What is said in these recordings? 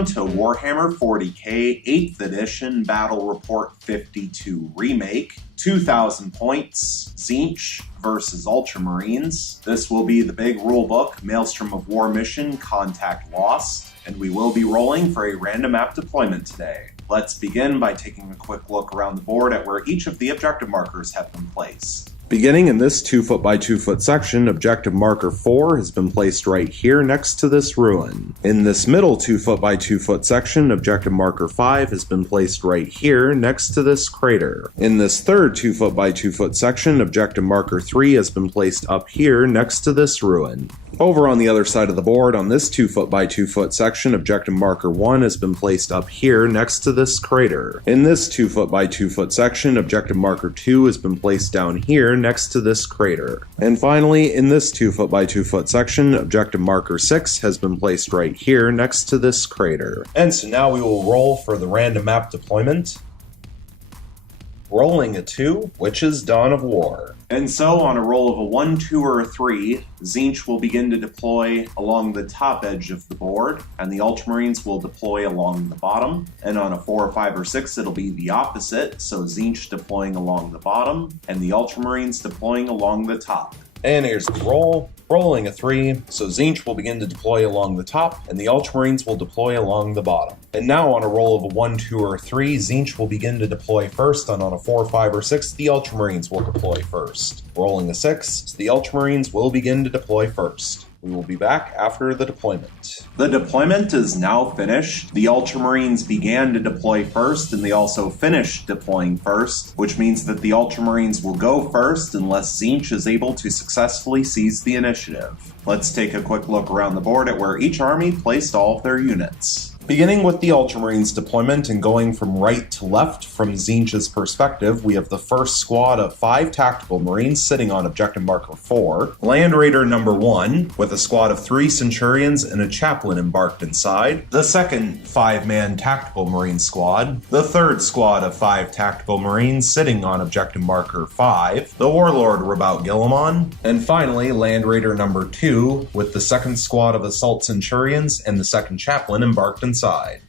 Welcome to Warhammer 40k 8th edition Battle Report 52 Remake. 2,000 points, Tzeentch versus Ultramarines. This will be the big rulebook, Maelstrom of War mission, Contact Lost, and we will be rolling for a random map deployment today. Let's begin by taking a quick look around the board at where each of the objective markers have been placed. Beginning in this 2 foot by 2 foot section, objective marker 4 has been placed right here next to this ruin. In this middle 2 foot by 2 foot section, objective marker 5 has been placed right here next to this crater. In this third 2 foot by 2 foot section, objective marker 3 has been placed up here next to this ruin. Over on the other side of the board, on this 2 foot by 2 foot section, objective marker 1 has been placed up here next to this crater. In this 2 foot by 2 foot section, objective marker 2 has been placed down here next to this crater. And finally, in this 2 foot by 2 foot section, objective marker 6 has been placed right here next to this crater. And so now we will roll for the random map deployment. Rolling a 2, which is Dawn of War. And so, on a roll of a 1, 2, or a 3, Tzeentch will begin to deploy along the top edge of the board, and the Ultramarines will deploy along the bottom. And on a 4, 5, or 6, it'll be the opposite, so Tzeentch deploying along the bottom, and the Ultramarines deploying along the top. And here's the roll. Rolling a 3, so Tzeentch will begin to deploy along the top, and the Ultramarines will deploy along the bottom. And now on a roll of a 1, 2, or 3, Tzeentch will begin to deploy first, and on a 4, 5, or 6, the Ultramarines will deploy first. Rolling a 6, so the Ultramarines will begin to deploy first. We will be back after the deployment. The deployment is now finished. The Ultramarines began to deploy first, and they also finished deploying first, which means that the Ultramarines will go first unless Tzeentch is able to successfully seize the initiative. Let's take a quick look around the board at where each army placed all of their units. Beginning with the Ultramarines deployment and going from right to left from Tzeentch's perspective, we have the first squad of 5 tactical marines sitting on objective marker 4, Land Raider number 1 with a squad of 3 centurions and a chaplain embarked inside, the second 5-man tactical marine squad, the third squad of 5 tactical marines sitting on objective marker 5, the warlord Rabout Guilliman, and finally Land Raider number 2 with the second squad of assault centurions and the second chaplain embarked inside.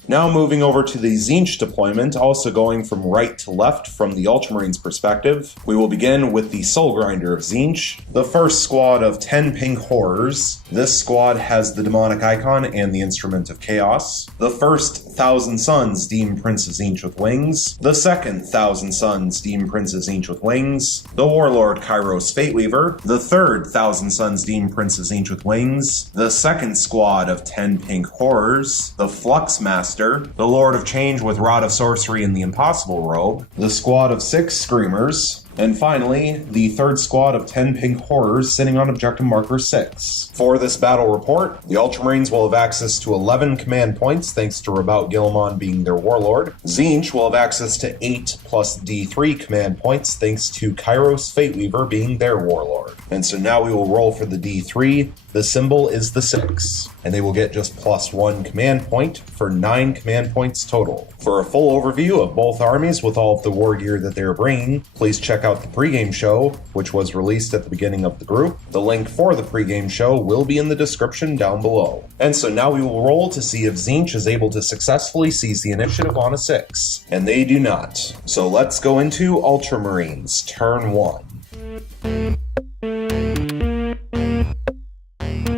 Now moving over to the Tzeentch deployment, also going from right to left from the Ultramarines perspective, we will begin with the Soul Grinder of Tzeentch, the first squad of 10 pink horrors. This squad has the demonic icon and the instrument of chaos. The first 1,000 Suns deem Prince of Tzeentch with wings. The second 1,000 Suns deem Prince of Tzeentch with wings. The warlord Kairos Fateweaver. The third 1,000 Suns deem Prince of Tzeentch with wings. The second squad of 10 pink horrors. The Flux Master, the Lord of Change with Rod of Sorcery and the Impossible Robe, the squad of 6 Screamers, and finally, the third squad of 10 pink horrors sitting on objective marker 6. For this battle report, the Ultramarines will have access to 11 command points thanks to Rabout Guilliman being their warlord. Tzeentch will have access to 8 plus D3 command points thanks to Kairos Fateweaver being their warlord. And so now we will roll for the D3. The symbol is the 6, and they will get just +1 command point for 9 command points total. For a full overview of both armies with all of the war gear that they are bringing, please check out the pregame show, which was released at the beginning of the group. The link for the pregame show will be in the description down below. And so now we will roll to see if Tzeentch is able to successfully seize the initiative on a 6, and they do not. So let's go into Ultramarines, turn 1.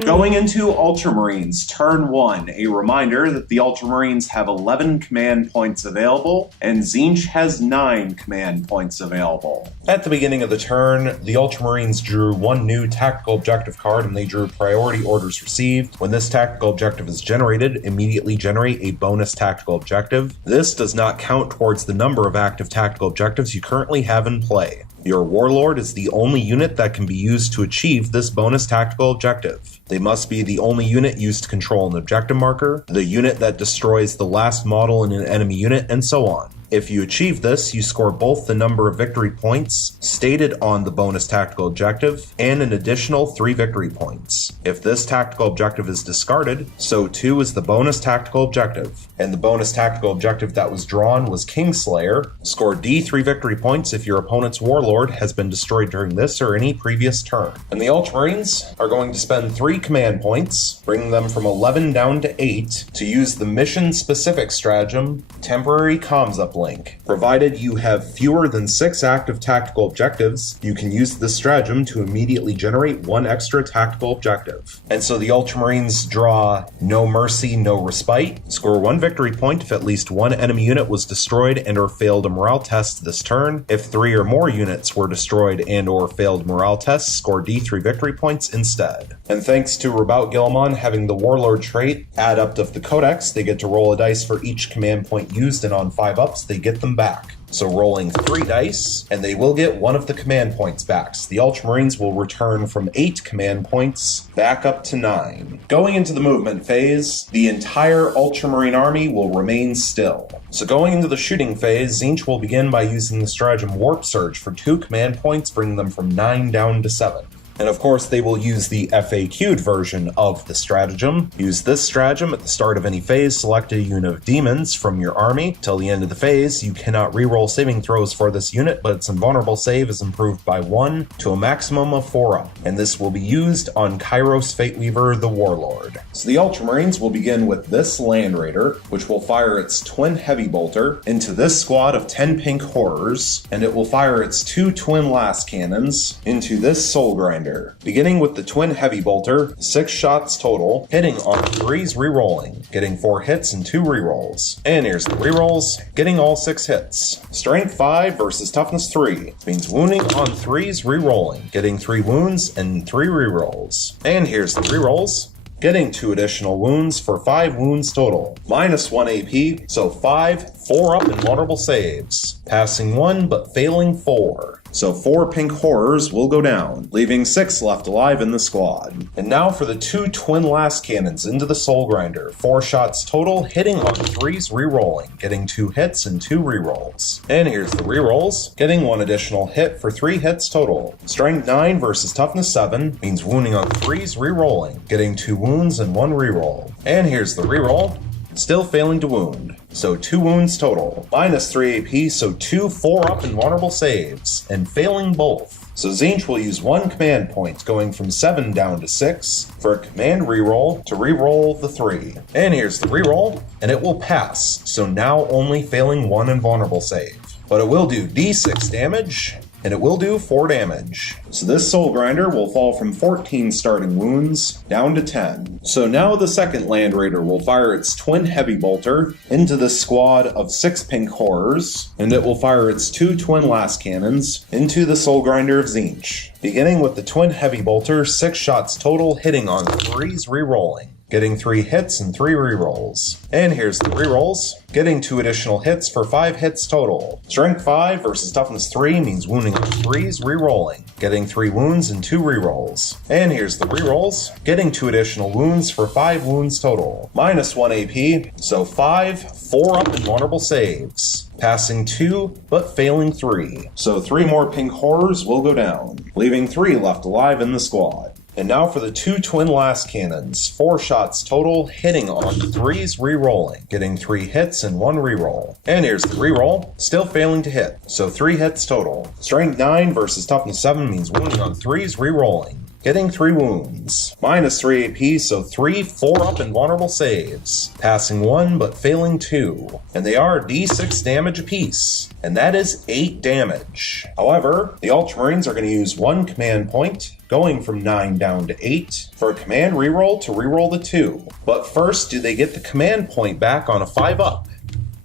Going into Ultramarines, turn 1, a reminder that the Ultramarines have 11 command points available, and Tzeentch has 9 command points available. At the beginning of the turn, the Ultramarines drew 1 new tactical objective card and they drew priority orders received. When this tactical objective is generated, immediately generate a bonus tactical objective. This does not count towards the number of active tactical objectives you currently have in play. Your warlord is the only unit that can be used to achieve this bonus tactical objective. They must be the only unit used to control an objective marker, the unit that destroys the last model in an enemy unit, and so on. If you achieve this, you score both the number of victory points stated on the bonus tactical objective and an additional 3 victory points. If this tactical objective is discarded, so too is the bonus tactical objective. And the bonus tactical objective that was drawn was Kingslayer. Score D3 victory points if your opponent's warlord has been destroyed during this or any previous turn. And the Ultramarines are going to spend 3 command points, bringing them from 11 down to 8, to use the mission-specific stratagem, Temporary Comms Uplink. Provided you have fewer than 6 active tactical objectives, you can use this stratagem to immediately generate 1 extra tactical objective. And so the Ultramarines draw No Mercy, No Respite. Score 1 victory point if at least 1 enemy unit was destroyed and or failed a morale test this turn. If 3 or more units were destroyed and or failed morale tests, score D3 victory points instead. And thanks to Rabout Gilmon having the Warlord trait, Adept of the Codex, they get to roll a dice for each command point used, and on 5-ups they get them back. So rolling 3 dice, and they will get 1 of the command points back. So the Ultramarines will return from 8 command points back up to 9. Going into the movement phase, the entire Ultramarine army will remain still. So going into the shooting phase, Tzeentch will begin by using the stratagem Warp Surge for 2 command points, bringing them from 9 down to 7. And of course, they will use the FAQ'd version of the stratagem. Use this stratagem at the start of any phase, select a unit of demons from your army. Till the end of the phase, you cannot reroll saving throws for this unit, but its invulnerable save is improved by 1 to a maximum of 4 up. And this will be used on Kairos Fateweaver the Warlord. So the Ultramarines will begin with this Land Raider, which will fire its twin heavy bolter into this squad of 10 pink horrors, and it will fire its 2 twin last cannons into this soul grinder. Beginning with the twin heavy bolter, 6 shots total, hitting on 3s rerolling, getting 4 hits and 2 rerolls. And here's the rerolls, getting all 6 hits. Strength 5 versus toughness 3, means wounding on 3s rerolling, getting 3 wounds and 3 rerolls. And here's the rerolls, getting 2 additional wounds for 5 wounds total. Minus 1 AP, so 5 4-up invulnerable saves. Passing 1 but failing 4. So 4 pink horrors will go down, leaving 6 left alive in the squad. And now for the 2 twin last cannons into the soul grinder. 4 shots total, hitting on 3s rerolling, getting 2 hits and 2 rerolls. And here's the rerolls, getting 1 additional hit for 3 hits total. Strength 9 versus toughness 7, means wounding on 3s rerolling, getting 2 wounds and 1 reroll. And here's the reroll, still failing to wound. So 2 wounds total. Minus 3 AP, so 2 4-up invulnerable saves, and failing both. So Tzeentch will use 1 command point, going from 7 down to 6, for a command reroll to reroll the 3. And here's the reroll, and it will pass, so now only failing 1 invulnerable save. But it will do D6 damage, and it will do 4 damage. So this soul grinder will fall from 14 starting wounds down to 10. So now the second Land Raider will fire its twin heavy bolter into this squad of 6 pink horrors, and it will fire its 2 twin last cannons into the soul grinder of Tzeentch. Beginning with the twin heavy bolter, 6 shots total, hitting on 3s rerolling, getting 3 hits and 3 rerolls. And here's the rerolls, getting 2 additional hits for 5 hits total. Strength 5 versus toughness 3 means wounding on 3s rerolling, getting 3 wounds and 2 rerolls. And here's the rerolls, getting 2 additional wounds for 5 wounds total. Minus 1 AP, so 5 4-up invulnerable saves. Passing 2, but failing 3. So 3 more pink horrors will go down, leaving 3 left alive in the squad. And now for the 2 twin last cannons, 4 shots total, hitting on 3s rerolling, getting 3 hits and 1 reroll. And here's the reroll, still failing to hit, so 3 hits total. Strength 9 versus toughness 7 means wounding on 3s rerolling, getting 3 wounds. Minus 3 AP, so 3 4-up invulnerable saves. Passing 1 but failing 2. And they are D6 damage apiece, and that is 8 damage. However, the Ultramarines are going to use 1 command point, going from 9 down to 8, for a command reroll to reroll the 2. But first, do they get the command point back on a 5-up?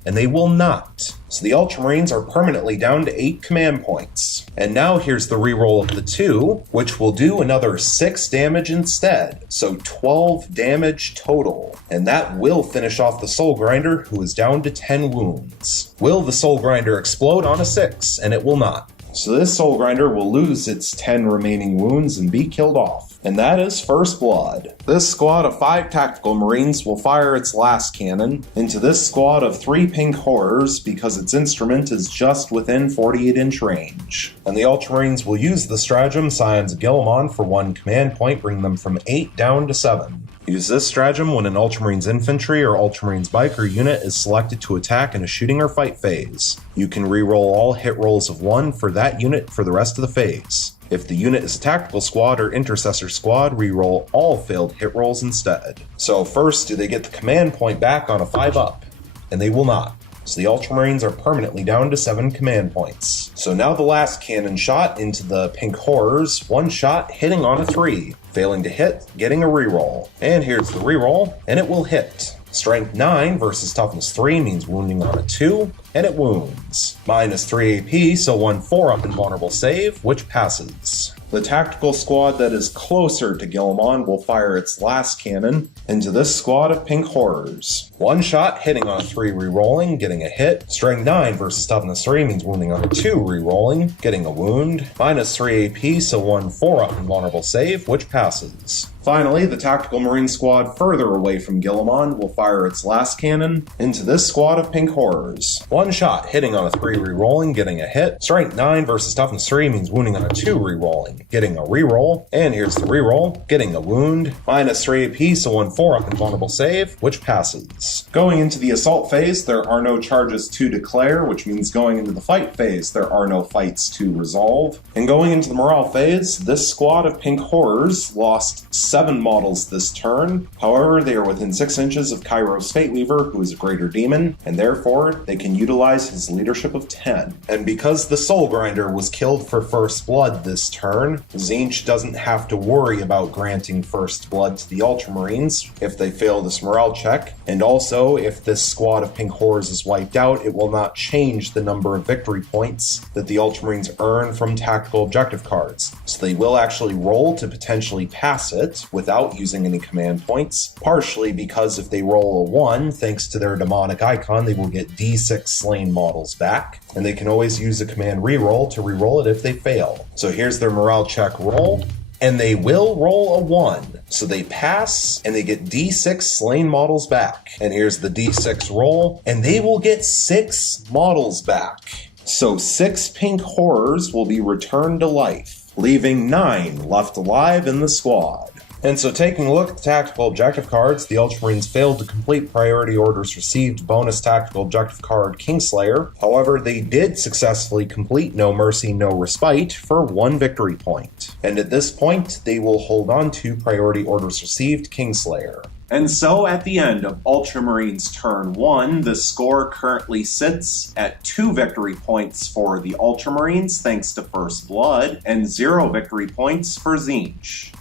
And they will not. So the Ultramarines are permanently down to 8 command points. And now here's the reroll of the 2, which will do another 6 damage instead, so 12 damage total. And that will finish off the Soul Grinder, who is down to 10 wounds. Will the Soul Grinder explode on a 6? And it will not. So this Soul Grinder will lose its 10 remaining wounds and be killed off. and that is First Blood. This squad of 5 Tactical Marines will fire its last cannon into this squad of 3 Pink Horrors because its instrument is just within 48-inch range. And the Ultramarines will use the stratagem Scions of Guilliman for 1 command point, bring them from 8 down to 7. Use this stratagem when an Ultramarines infantry or Ultramarines biker unit is selected to attack in a shooting or fight phase. You can reroll all hit rolls of 1 for that unit for the rest of the phase. If the unit is a tactical squad or intercessor squad, reroll all failed hit rolls instead. So first, do they get the command point back on a 5-up? And they will not. So the Ultramarines are permanently down to 7 command points. So now the last cannon shot into the Pink Horrors, 1 shot hitting on a 3. Failing to hit, getting a reroll. And here's the reroll, and it will hit. Strength 9 versus Toughness 3 means wounding on a 2, and it wounds. Minus 3 AP, so 1 4-up invulnerable save, which passes. The tactical squad that is closer to Guilliman will fire its last cannon into this squad of Pink Horrors. 1 shot hitting on a 3 rerolling, getting a hit. Strength 9 versus Toughness 3 means wounding on a 2 rerolling, getting a wound. Minus 3 AP, so 1 4-up invulnerable save, which passes. Finally, the Tactical Marine squad further away from Guilliman will fire its last cannon into this squad of Pink Horrors. 1 shot hitting on a 3 rerolling, getting a hit. Strength 9 versus Toughness 3 means wounding on a 2 rerolling, getting a reroll. And here's the reroll, getting a wound. Minus 3 AP, so 1 4-up invulnerable save, which passes. Going into the assault phase, there are no charges to declare, which means going into the fight phase, there are no fights to resolve. And going into the morale phase, this squad of Pink Horrors lost 7 models this turn. However, they are within 6 inches of Kairos Fateweaver, who is a greater demon, and therefore they can utilize his leadership of 10. And because the Soul Grinder was killed for First Blood this turn, Tzeentch doesn't have to worry about granting First Blood to the Ultramarines if they fail this morale check, and also if this squad of Pink Horrors is wiped out, it will not change the number of victory points that the Ultramarines earn from tactical objective cards. So they will actually roll to potentially pass it without using any command points, partially because if they roll a 1, thanks to their demonic icon, they will get D6 slain models back, and they can always use a command reroll to reroll it if they fail. So here's their morale check roll, and they will roll a 1. So they pass, and they get D6 slain models back. And here's the D6 roll, and they will get 6 models back. So 6 Pink Horrors will be returned to life, leaving 9 left alive in the squad. And so taking a look at the tactical objective cards, the Ultramarines failed to complete priority orders received bonus tactical objective card Kingslayer. However, they did successfully complete No Mercy, No Respite for 1 victory point. And at this point, they will hold on to priority orders received Kingslayer. And so at the end of Ultramarines turn 1, the score currently sits at 2 victory points for the Ultramarines thanks to First Blood, and 0 victory points for Tzeentch.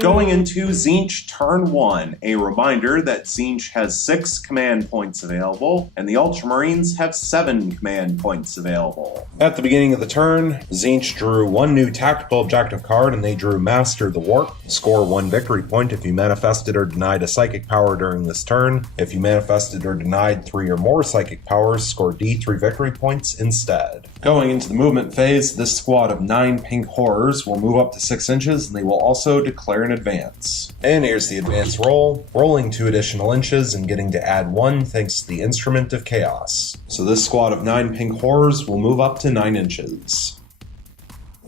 Going into Tzeentch turn 1, a reminder that Tzeentch has 6 command points available, and the Ultramarines have 7 command points available. At the beginning of the turn, Tzeentch drew 1 new tactical objective card, and they drew Master the Warp. Score 1 victory point if you manifested or denied a psychic power during this turn. If you manifested or denied 3 or more psychic powers, score D3 victory points instead. Going into the movement phase, this squad of 9 Pink Horrors will move up to 6 inches, and they will also declare an advance. And here's the advance roll, rolling 2 additional inches and getting to add 1 thanks to the Instrument of Chaos. So this squad of 9 Pink Horrors will move up to 9 inches.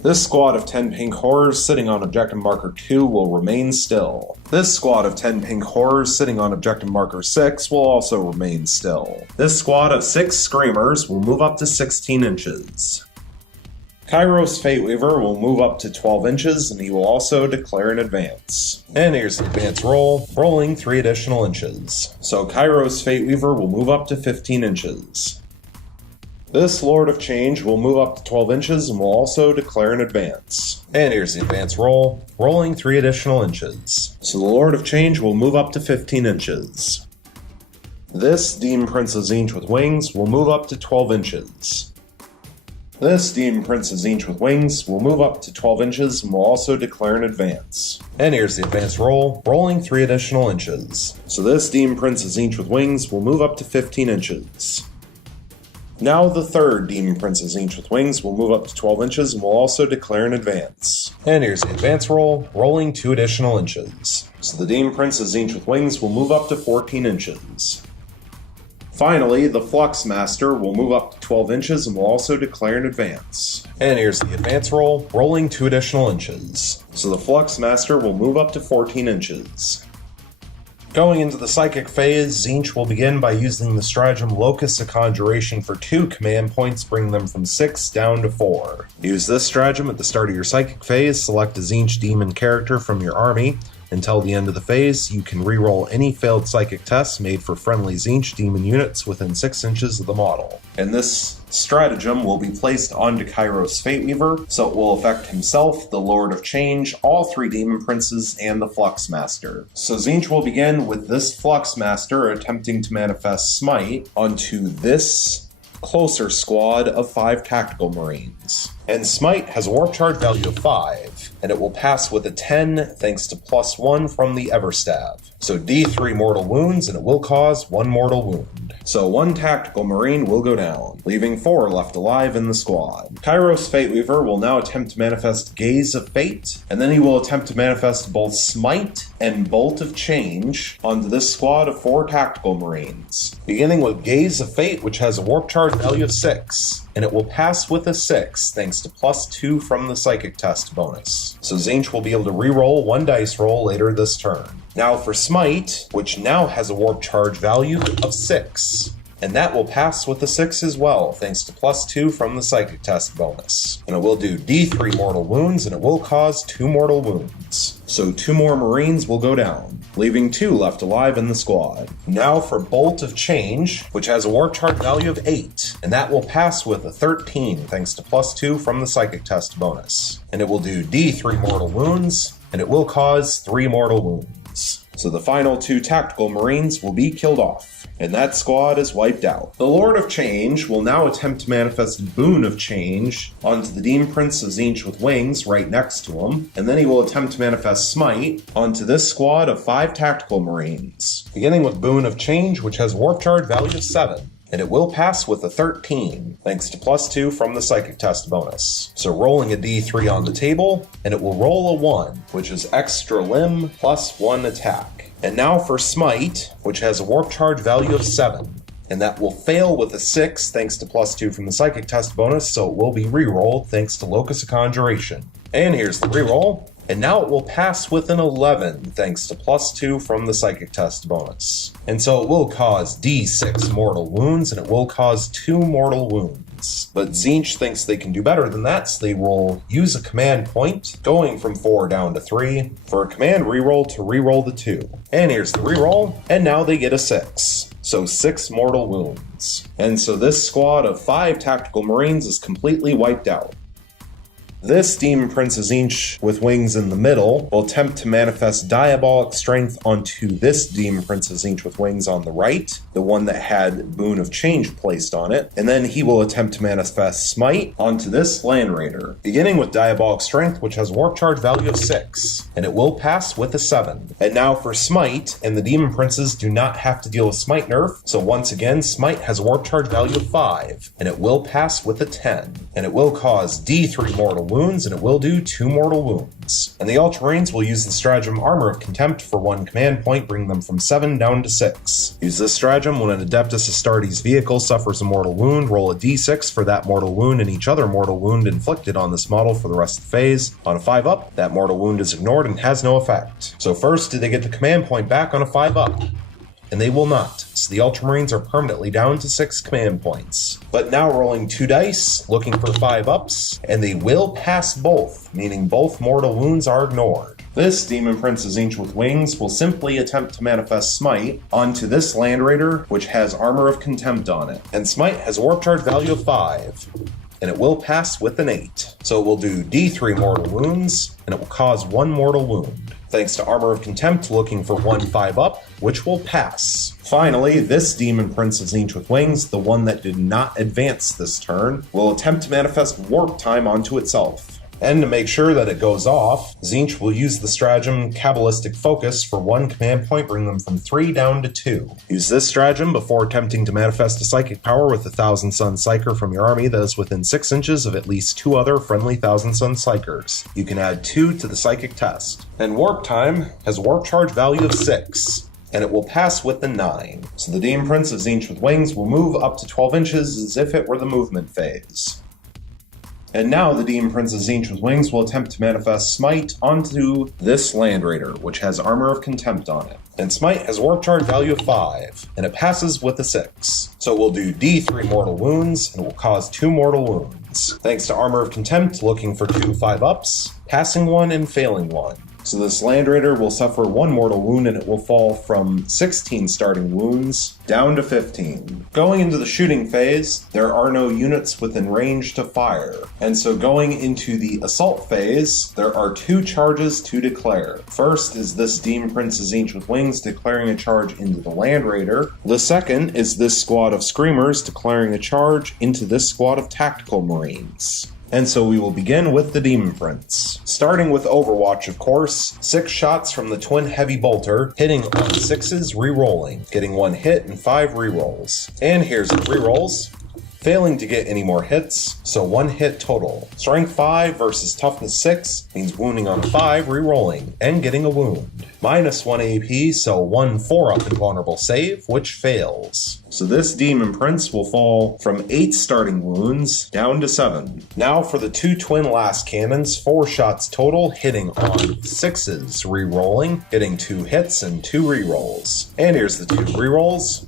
This squad of 10 Pink Horrors sitting on Objective Marker 2 will remain still. This squad of 10 Pink Horrors sitting on Objective Marker 6 will also remain still. This squad of 6 Screamers will move up to 16 inches. Kairos Fateweaver will move up to 12 inches, and he will also declare an advance. And here's the advance roll, rolling 3 additional inches. So Kairos Fateweaver will move up to 15 inches. This Lord of Change will move up to 12 inches and will also declare an advance. And here's the advance roll, rolling 3 additional inches. So the Lord of Change will move up to 15 inches. This Demon Prince of Tzeentch with Wings will move up to 12 inches. This Demon Prince of Tzeentch with Wings will move up to 12 inches and will also declare an advance. And here's the advance roll, rolling 3 additional inches. So this Demon Prince of Tzeentch with Wings will move up to 15 inches. Now the third Demon Prince of Tzeentch with wings will move up to 12 inches and will also declare an advance. And here's the advance roll, rolling 2 additional inches. So the Demon Prince of Tzeentch with wings will move up to 14 inches. Finally, the Flux Master will move up to 12 inches and will also declare an advance. And here's the advance roll, rolling 2 additional inches. So the Flux Master will move up to 14 inches. Going into the Psychic phase, Tzeentch will begin by using the stratagem Locus of Conjuration for 2 command points, bringing them from 6 down to 4. Use this stratagem at the start of your Psychic phase, select a Tzeentch demon character from your army. Until the end of the phase, you can reroll any failed Psychic tests made for friendly Tzeentch demon units within 6 inches of the model. And this stratagem will be placed onto Kairos Fateweaver, so it will affect himself, the Lord of Change, all 3 Demon Princes, and the Flux Master. So Tzeentch will begin with this Flux Master attempting to manifest Smite onto this closer squad of 5 Tactical Marines. And Smite has a warp charge value of 5, and it will pass with a 10 thanks to +1 from the Everstaff. So D3 mortal wounds, and it will cause 1 mortal wound. So 1 Tactical Marine will go down, leaving 4 left alive in the squad. Kairos Fateweaver will now attempt to manifest Gaze of Fate, and then he will attempt to manifest both Smite and Bolt of Change onto this squad of 4 Tactical Marines. Beginning with Gaze of Fate, which has a warp charge value of 6, and it will pass with a 6 thanks to +2 from the Psychic test bonus. So Tzeentch will be able to reroll 1 dice roll later this turn. Now for Smite, which now has a warp charge value of 6. And that will pass with a 6 as well, thanks to +2 from the Psychic test bonus. And it will do D3 mortal wounds, and it will cause 2 mortal wounds. So 2 more Marines will go down, leaving 2 left alive in the squad. Now for Bolt of Change, which has a warp charge value of 8, and that will pass with a 13, thanks to +2 from the Psychic test bonus. And it will do D3 mortal wounds, and it will cause 3 mortal wounds. So the final 2 Tactical Marines will be killed off, and that squad is wiped out. The Lord of Change will now attempt to manifest Boon of Change onto the Demon Prince of Tzeentch with wings right next to him, and then he will attempt to manifest Smite onto this squad of 5 Tactical Marines. Beginning with Boon of Change, which has warp charge value of 7. And it will pass with a 13, thanks to +2 from the Psychic test bonus. So rolling a D3 on the table, and it will roll a 1, which is extra limb +1 attack. And now for Smite, which has a warp charge value of 7. And that will fail with a 6 thanks to +2 from the Psychic test bonus, so it will be rerolled thanks to Locus of Conjuration. And here's the reroll. And now it will pass with an 11, thanks to +2 from the Psychic test bonus. And so it will cause D6 mortal wounds, and it will cause 2 mortal wounds. But Tzeentch thinks they can do better than that, so they will use a command point, going from 4 down to 3, for a command reroll to reroll the 2. And here's the reroll, and now they get a 6. So 6 mortal wounds. And so this squad of 5 Tactical Marines is completely wiped out. This Demon Prince of Tzeentch with wings in the middle will attempt to manifest Diabolic Strength onto this Demon Prince of Tzeentch with wings on the right, the one that had Boon of Change placed on it, and then he will attempt to manifest Smite onto this Land Raider, beginning with Diabolic Strength, which has a warp charge value of 6, and it will pass with a 7. And now for Smite, and the Demon Princes do not have to deal with Smite nerf, so once again, Smite has a warp charge value of 5, and it will pass with a 10, and it will cause D3 mortal wounds, and it will do 2 mortal wounds. And the Ultramarines will use the stratagem Armor of Contempt for 1 command point, bring them from 7 down to 6. Use this stratagem when an Adeptus Astartes vehicle suffers a mortal wound, roll a d6 for that mortal wound and each other mortal wound inflicted on this model for the rest of the phase. On a 5-up, that mortal wound is ignored and has no effect. So first, do they get the command point back on a 5-up? And they will not, so the Ultramarines are permanently down to 6 command points. But now rolling 2 dice, looking for 5-ups, and they will pass both, meaning both mortal wounds are ignored. This Demon Prince of Tzeentch with wings will simply attempt to manifest Smite onto this Land Raider, which has Armor of Contempt on it. And Smite has a warp charge value of 5. And it will pass with an 8. So it will do D3 mortal wounds, and it will cause 1 mortal wound. Thanks to Armor of Contempt, looking for 1 5-up, which will pass. Finally, this Demon Prince of Tzeentch with wings, the one that did not advance this turn, will attempt to manifest Warp Time onto itself. And to make sure that it goes off, Tzeentch will use the stratagem Kabbalistic Focus for 1 command point, bring them from 3 down to 2. Use this stratagem before attempting to manifest a psychic power with a Thousand Sun Psyker from your army that is within 6 inches of at least 2 other friendly Thousand Sun Psykers. You can add 2 to the psychic test. And Warp Time has a warp charge value of 6. And it will pass with the 9. So the Demon Prince of Tzeentch with Wings will move up to 12 inches as if it were the movement phase. And now the Demon Prince of Tzeentch with Wings will attempt to manifest Smite onto this Land Raider, which has Armor of Contempt on it. And Smite has a warp charge value of 5, and it passes with a 6. So it will do D3 mortal wounds, and it will cause 2 mortal wounds. Thanks to Armor of Contempt, looking for 2 5-ups, passing 1 and failing 1. So this Land Raider will suffer 1 mortal wound, and it will fall from 16 starting wounds down to 15. Going into the shooting phase, there are no units within range to fire. And so going into the assault phase, there are 2 charges to declare. First is this Demon Prince of Tzeentch with Wings declaring a charge into the Land Raider. The second is this squad of Screamers declaring a charge into this squad of Tactical Marines. And so we will begin with the Demon Prince. Starting with Overwatch, of course, 6 shots from the Twin Heavy Bolter, hitting on 6s, re-rolling, getting 1 hit and 5 rerolls. And here's the rerolls. Failing to get any more hits, so 1 hit total. Strength 5 versus Toughness 6 means wounding on a 5, re-rolling, and getting a wound. Minus 1 AP, so 1 4-up invulnerable save, which fails. So this Demon Prince will fall from 8 starting wounds down to 7. Now for the 2 twin last cannons, 4 shots total, hitting on 6s, re-rolling, getting 2 hits and 2 re-rolls. And here's the 2 re-rolls.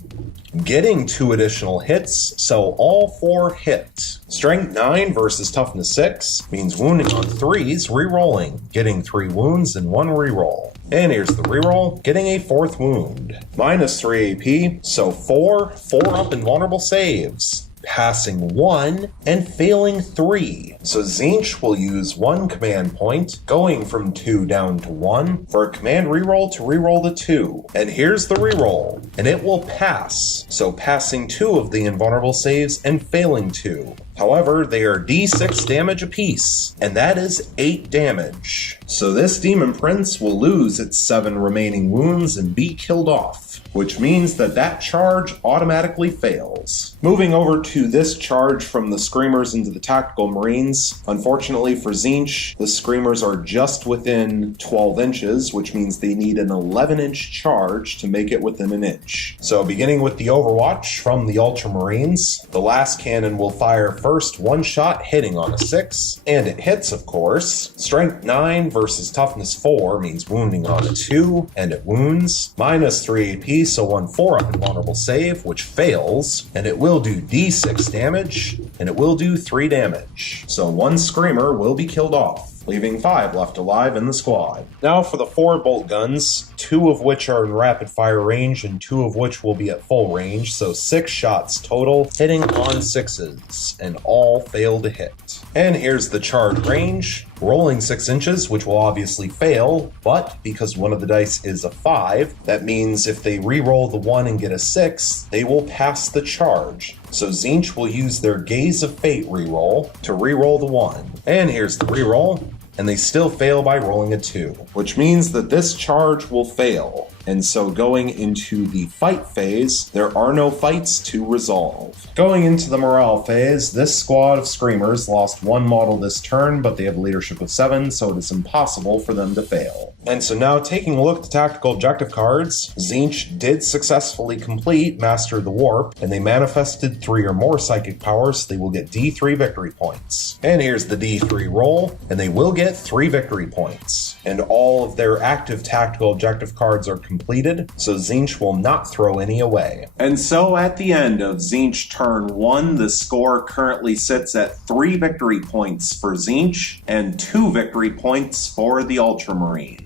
Getting 2 additional hits, so all 4 hit. Strength 9 versus Toughness 6 means wounding on 3s, re-rolling, getting 3 wounds and 1 re-roll. And here's the re-roll, getting a 4th wound. Minus 3 AP, so 4 4-up invulnerable saves. Passing 1 and failing 3. So Tzeentch will use 1 command point, going from 2 down to 1, for a command reroll to reroll the 2. And here's the reroll, and it will pass. So passing 2 of the invulnerable saves and failing 2. However, they are D6 damage apiece, and that is 8 damage. So this Demon Prince will lose its 7 remaining wounds and be killed off, which means that that charge automatically fails. Moving over to this charge from the Screamers into the Tactical Marines, unfortunately for Tzeentch, the Screamers are just within 12 inches, which means they need an 11-inch charge to make it within an inch. So beginning with the Overwatch from the Ultramarines, the last cannon will fire first 1 shot hitting on a 6, and it hits, of course. Strength 9 versus Toughness 4 means wounding on a 2, and it wounds. Minus 3 AP, so 1 4-up invulnerable save, which fails, and it will do D6 damage, and it will do 3 damage. So 1 Screamer will be killed off, leaving 5 left alive in the squad. Now for the 4 bolt guns, 2 of which are in rapid fire range and 2 of which will be at full range, so 6 shots total, hitting on 6s, and all fail to hit. And here's the charge range, rolling 6 inches, which will obviously fail, but because one of the dice is a 5, that means if they re-roll the 1 and get a 6, they will pass the charge. So Tzeentch will use their Gaze of Fate reroll to re-roll the 1. And here's the re-roll, and they still fail by rolling a 2, which means that this charge will fail. And so going into the fight phase, there are no fights to resolve. Going into the morale phase, this squad of Screamers lost 1 model this turn, but they have a leadership of 7, so it is impossible for them to fail. And so now taking a look at the tactical objective cards, Tzeentch did successfully complete Master the Warp, and they manifested 3 or more psychic powers, so they will get D3 victory points. And here's the D3 roll, and they will get 3 victory points. And all of their active tactical objective cards are completed, so Tzeentch will not throw any away. And so at the end of Tzeentch turn 1, the score currently sits at 3 victory points for Tzeentch and 2 victory points for the Ultramarines.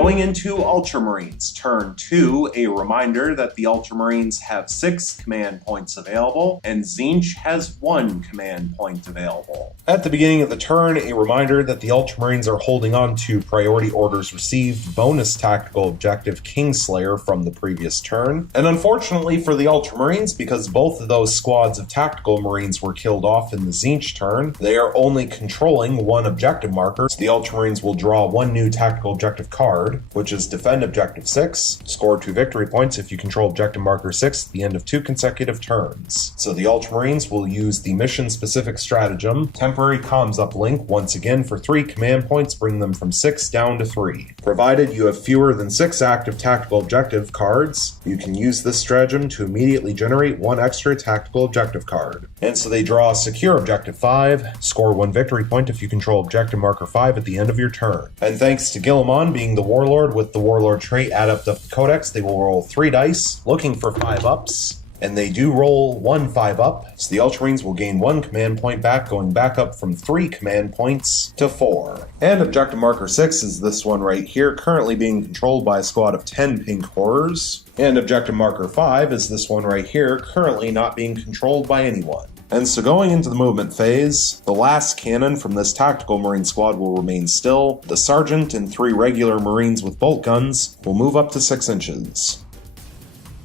Going into Ultramarines, turn 2, a reminder that the Ultramarines have 6 command points available, and Tzeentch has 1 command point available. At the beginning of the turn, a reminder that the Ultramarines are holding on to priority orders received bonus tactical objective Kingslayer from the previous turn. And unfortunately for the Ultramarines, because both of those squads of tactical Marines were killed off in the Tzeentch turn, they are only controlling 1 objective marker, so the Ultramarines will draw 1 new tactical objective card, which is Defend Objective 6, score 2 victory points if you control objective marker 6 at the end of 2 consecutive turns. So the Ultramarines will use the mission-specific stratagem, Temporary Comms Uplink, once again for 3 command points, bring them from 6 down to 3. Provided you have fewer than 6 active tactical objective cards, you can use this stratagem to immediately generate 1 extra tactical objective card. And so they draw Secure Objective 5, score 1 victory point if you control objective marker 5 at the end of your turn. And thanks to Guilliman being the Warlord with the Warlord trait Adept of the Codex, they will roll 3 dice, looking for 5 ups. And they do roll 1 5-up, so the Ultramarines will gain 1 command point back, going back up from 3 command points to 4. And Objective Marker 6 is this one right here, currently being controlled by a squad of 10 Pink Horrors. And Objective Marker 5 is this one right here, currently not being controlled by anyone. And so going into the movement phase, the last cannon from this tactical Marine squad will remain still. The Sergeant and 3 regular Marines with bolt guns will move up to 6 inches.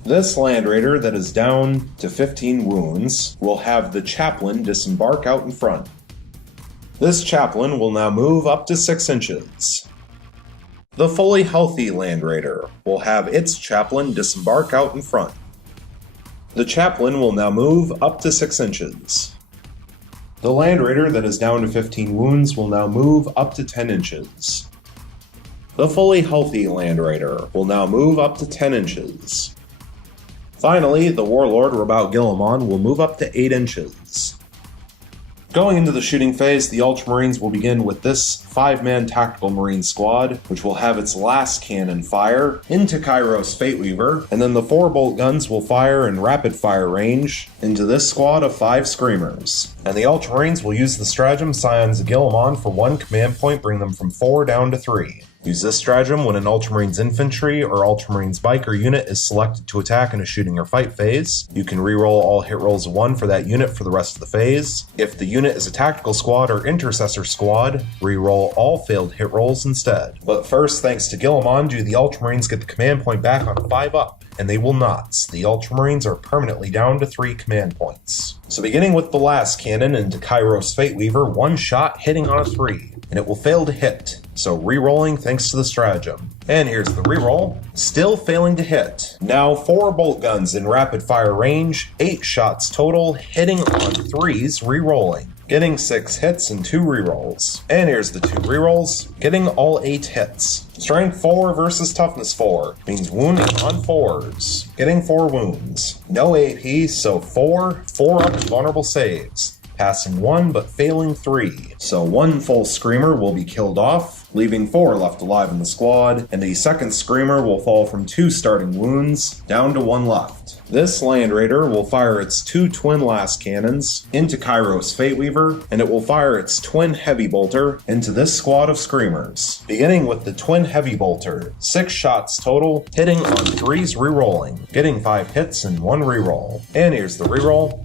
This Land Raider that is down to 15 wounds will have the Chaplain disembark out in front. This Chaplain will now move up to 6 inches. The fully healthy Land Raider will have its Chaplain disembark out in front. The Chaplain will now move up to 6 inches. The Land Raider that is down to 15 wounds will now move up to 10 inches. The fully healthy Land Raider will now move up to 10 inches. Finally, the Warlord Rabaut Guilliman will move up to 8 inches. Going into the shooting phase, the Ultramarines will begin with this 5-man tactical Marine squad, which will have its last cannon fire into Kairos Fateweaver, and then the 4 bolt guns will fire in rapid fire range into this squad of 5 Screamers. And the Ultramarines will use the stratagem Scions of Guilliman for 1 command point, bring them from 4 down to 3. Use this stratagem when an Ultramarines infantry or Ultramarines biker unit is selected to attack in a shooting or fight phase. You can reroll all hit rolls of 1 for that unit for the rest of the phase. If the unit is a tactical squad or intercessor squad, reroll all failed hit rolls instead. But first, thanks to Guilliman, do the Ultramarines get the command point back on a 5-up? And they will not. The Ultramarines are permanently down to 3 command points. So beginning with the last cannon into Kairos Fateweaver, 1 shot hitting on a 3, and it will fail to hit. So re-rolling thanks to the stratagem. And here's the re-roll, still failing to hit. Now 4 bolt guns in rapid fire range, 8 shots total, hitting on 3s, re-rolling. Getting 6 hits and 2 rerolls. And here's the 2 rerolls, getting all 8 hits. Strength 4 versus Toughness 4 means wounding on 4s, getting 4 wounds. No AP, so 4 up and vulnerable saves. Passing 1 but failing 3. So 1 full Screamer will be killed off, leaving 4 left alive in the squad, and a second Screamer will fall from 2 starting wounds down to 1 left. This Land Raider will fire its 2 twin last cannons into Kairos Fateweaver, and it will fire its twin heavy bolter into this squad of Screamers. Beginning with the twin heavy bolter, 6 shots total, hitting on 3s rerolling, getting 5 hits and 1 reroll. And here's the reroll.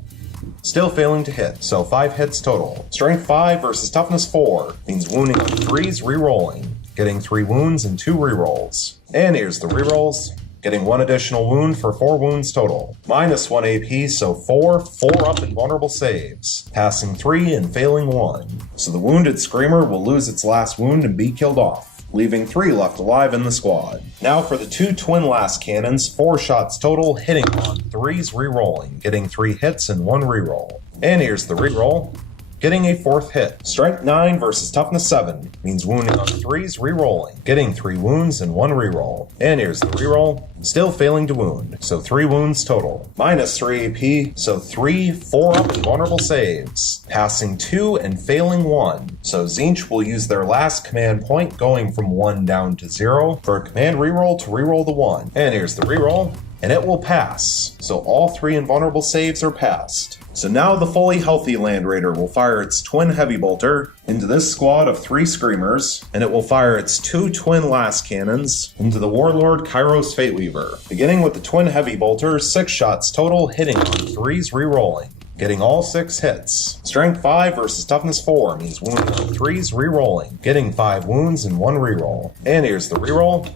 Still failing to hit, so 5 hits total. Strength 5 versus Toughness 4 means wounding on 3s rerolling, getting 3 wounds and 2 rerolls. And here's the rerolls. Getting 1 additional wound for 4 wounds total. Minus 1 AP, so 4 up and vulnerable saves. Passing 3 and failing 1. So the wounded Screamer will lose its last wound and be killed off, leaving 3 left alive in the squad. Now for the 2 twin last cannons, 4 shots total, hitting on 3s rerolling, getting 3 hits and 1 reroll. And here's the reroll. Getting a 4th hit. Strength 9 versus Toughness 7 means wounding on 3s rerolling, getting 3 wounds and 1 reroll. And here's the reroll. Still failing to wound, so 3 wounds total. Minus 3 AP, so 3 up and vulnerable saves. Passing 2 and failing 1. So Tzeentch will use their last command point, going from 1 down to 0, for a command reroll to reroll the 1. And here's the reroll. and it will pass. So all 3 invulnerable saves are passed. So now the fully healthy Land Raider will fire its twin heavy bolter into this squad of 3 screamers, and it will fire its 2 twin last cannons into the Warlord Kairos Fateweaver. Beginning with the twin heavy bolter, 6 shots total, hitting on 3s rerolling, getting all 6 hits. Strength 5 versus Toughness 4 means wounding on 3s rerolling, getting 5 wounds and 1 reroll. And here's the reroll,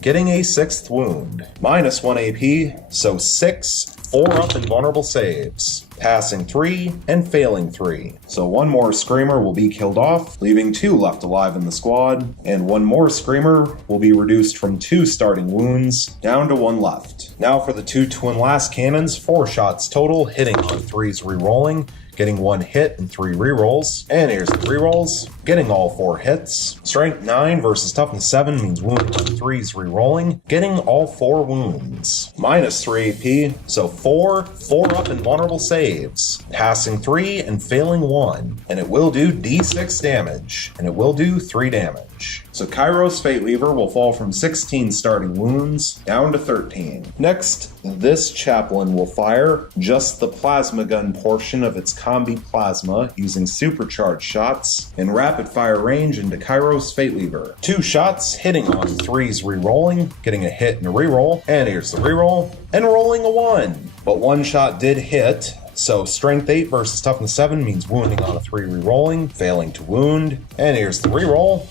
getting a 6th wound. Minus 1 AP, so 6 4-up invulnerable saves, passing 3 and failing 3. So 1 more Screamer will be killed off, leaving 2 left alive in the squad, and 1 more Screamer will be reduced from 2 starting wounds down to 1 left. Now for the 2 twin last cannons, 4 shots total, hitting on 3s rerolling, getting 1 hit and 3 rerolls. And here's the rerolls, getting all 4 hits. Strength 9 versus Toughness 7 means wounding on 3s rerolling, getting all 4 wounds. Minus 3 AP, so 4 4-up invulnerable saves, passing 3 and failing 1. And it will do D6 damage, and it will do 3 damage. So Kairos Fateweaver will fall from 16 starting wounds down to 13. Next, this chaplain will fire just the plasma gun portion of its combi plasma using supercharged shots in rapid fire range into Kairos Fateweaver. 2 shots hitting on 3s rerolling, getting a hit and a reroll, and here's the reroll, and rolling a 1. But 1 shot did hit, so Strength 8 versus Toughness 7 means wounding on a 3 rerolling, failing to wound, and here's the reroll.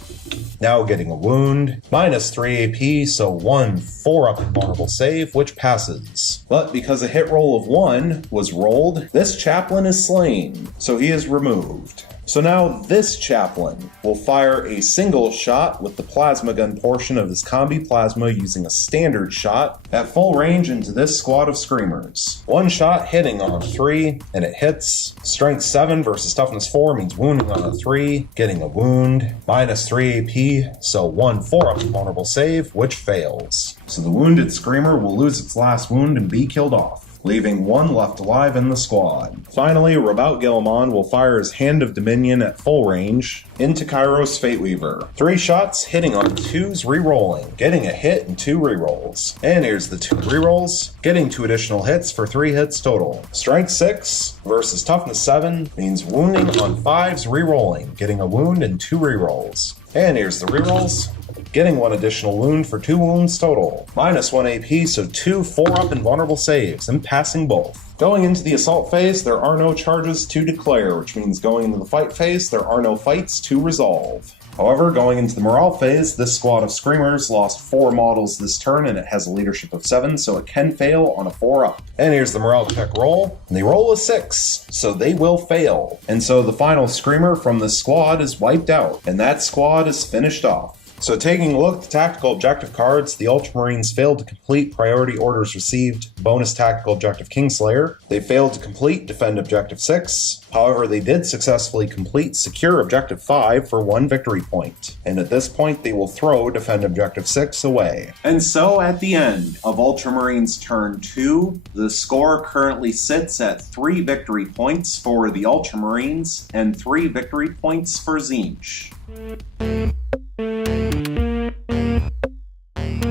Now getting a wound, minus 3 AP, so 1 4-up invulnerable save, which passes. But because a hit roll of 1 was rolled, this chaplain is slain, so he is removed. So now this chaplain will fire a single shot with the plasma gun portion of his combi plasma using a standard shot at full range into this squad of screamers. 1 shot hitting on a 3, and it hits. Strength 7 versus Toughness 4 means wounding on a 3, getting a wound. Minus 3 AP, so 1 4-up invulnerable save, which fails. So the wounded screamer will lose its last wound and be killed off, leaving 1 left alive in the squad. Finally, Rabout Gilliman will fire his Hand of Dominion at full range into Kairos Fateweaver. 3 shots hitting on 2s rerolling, getting a hit and 2 rerolls. And here's the 2 rerolls, getting 2 additional hits for 3 hits total. Strength 6 versus Toughness 7 means wounding on 5s rerolling, getting a wound and 2 rerolls. And here's the rerolls, getting 1 additional wound for 2 wounds total. Minus 1 AP, so 2 4-up invulnerable saves, and passing both. Going into the assault phase, there are no charges to declare, which means going into the fight phase, there are no fights to resolve. However, going into the morale phase, this squad of screamers lost 4 models this turn, and it has a leadership of 7, so it can fail on a 4-up. And here's the morale check roll, and they roll a 6, so they will fail. And so the final screamer from this squad is wiped out, and that squad is finished off. So taking a look at the tactical objective cards, the Ultramarines failed to complete Priority Orders Received bonus tactical objective Kingslayer. They failed to complete Defend Objective 6. However, they did successfully complete Secure Objective 5 for 1 victory point. And at this point, they will throw Defend Objective 6 away. And so at the end of Ultramarines turn 2, the score currently sits at 3 victory points for the Ultramarines and 3 victory points for Tzeentch.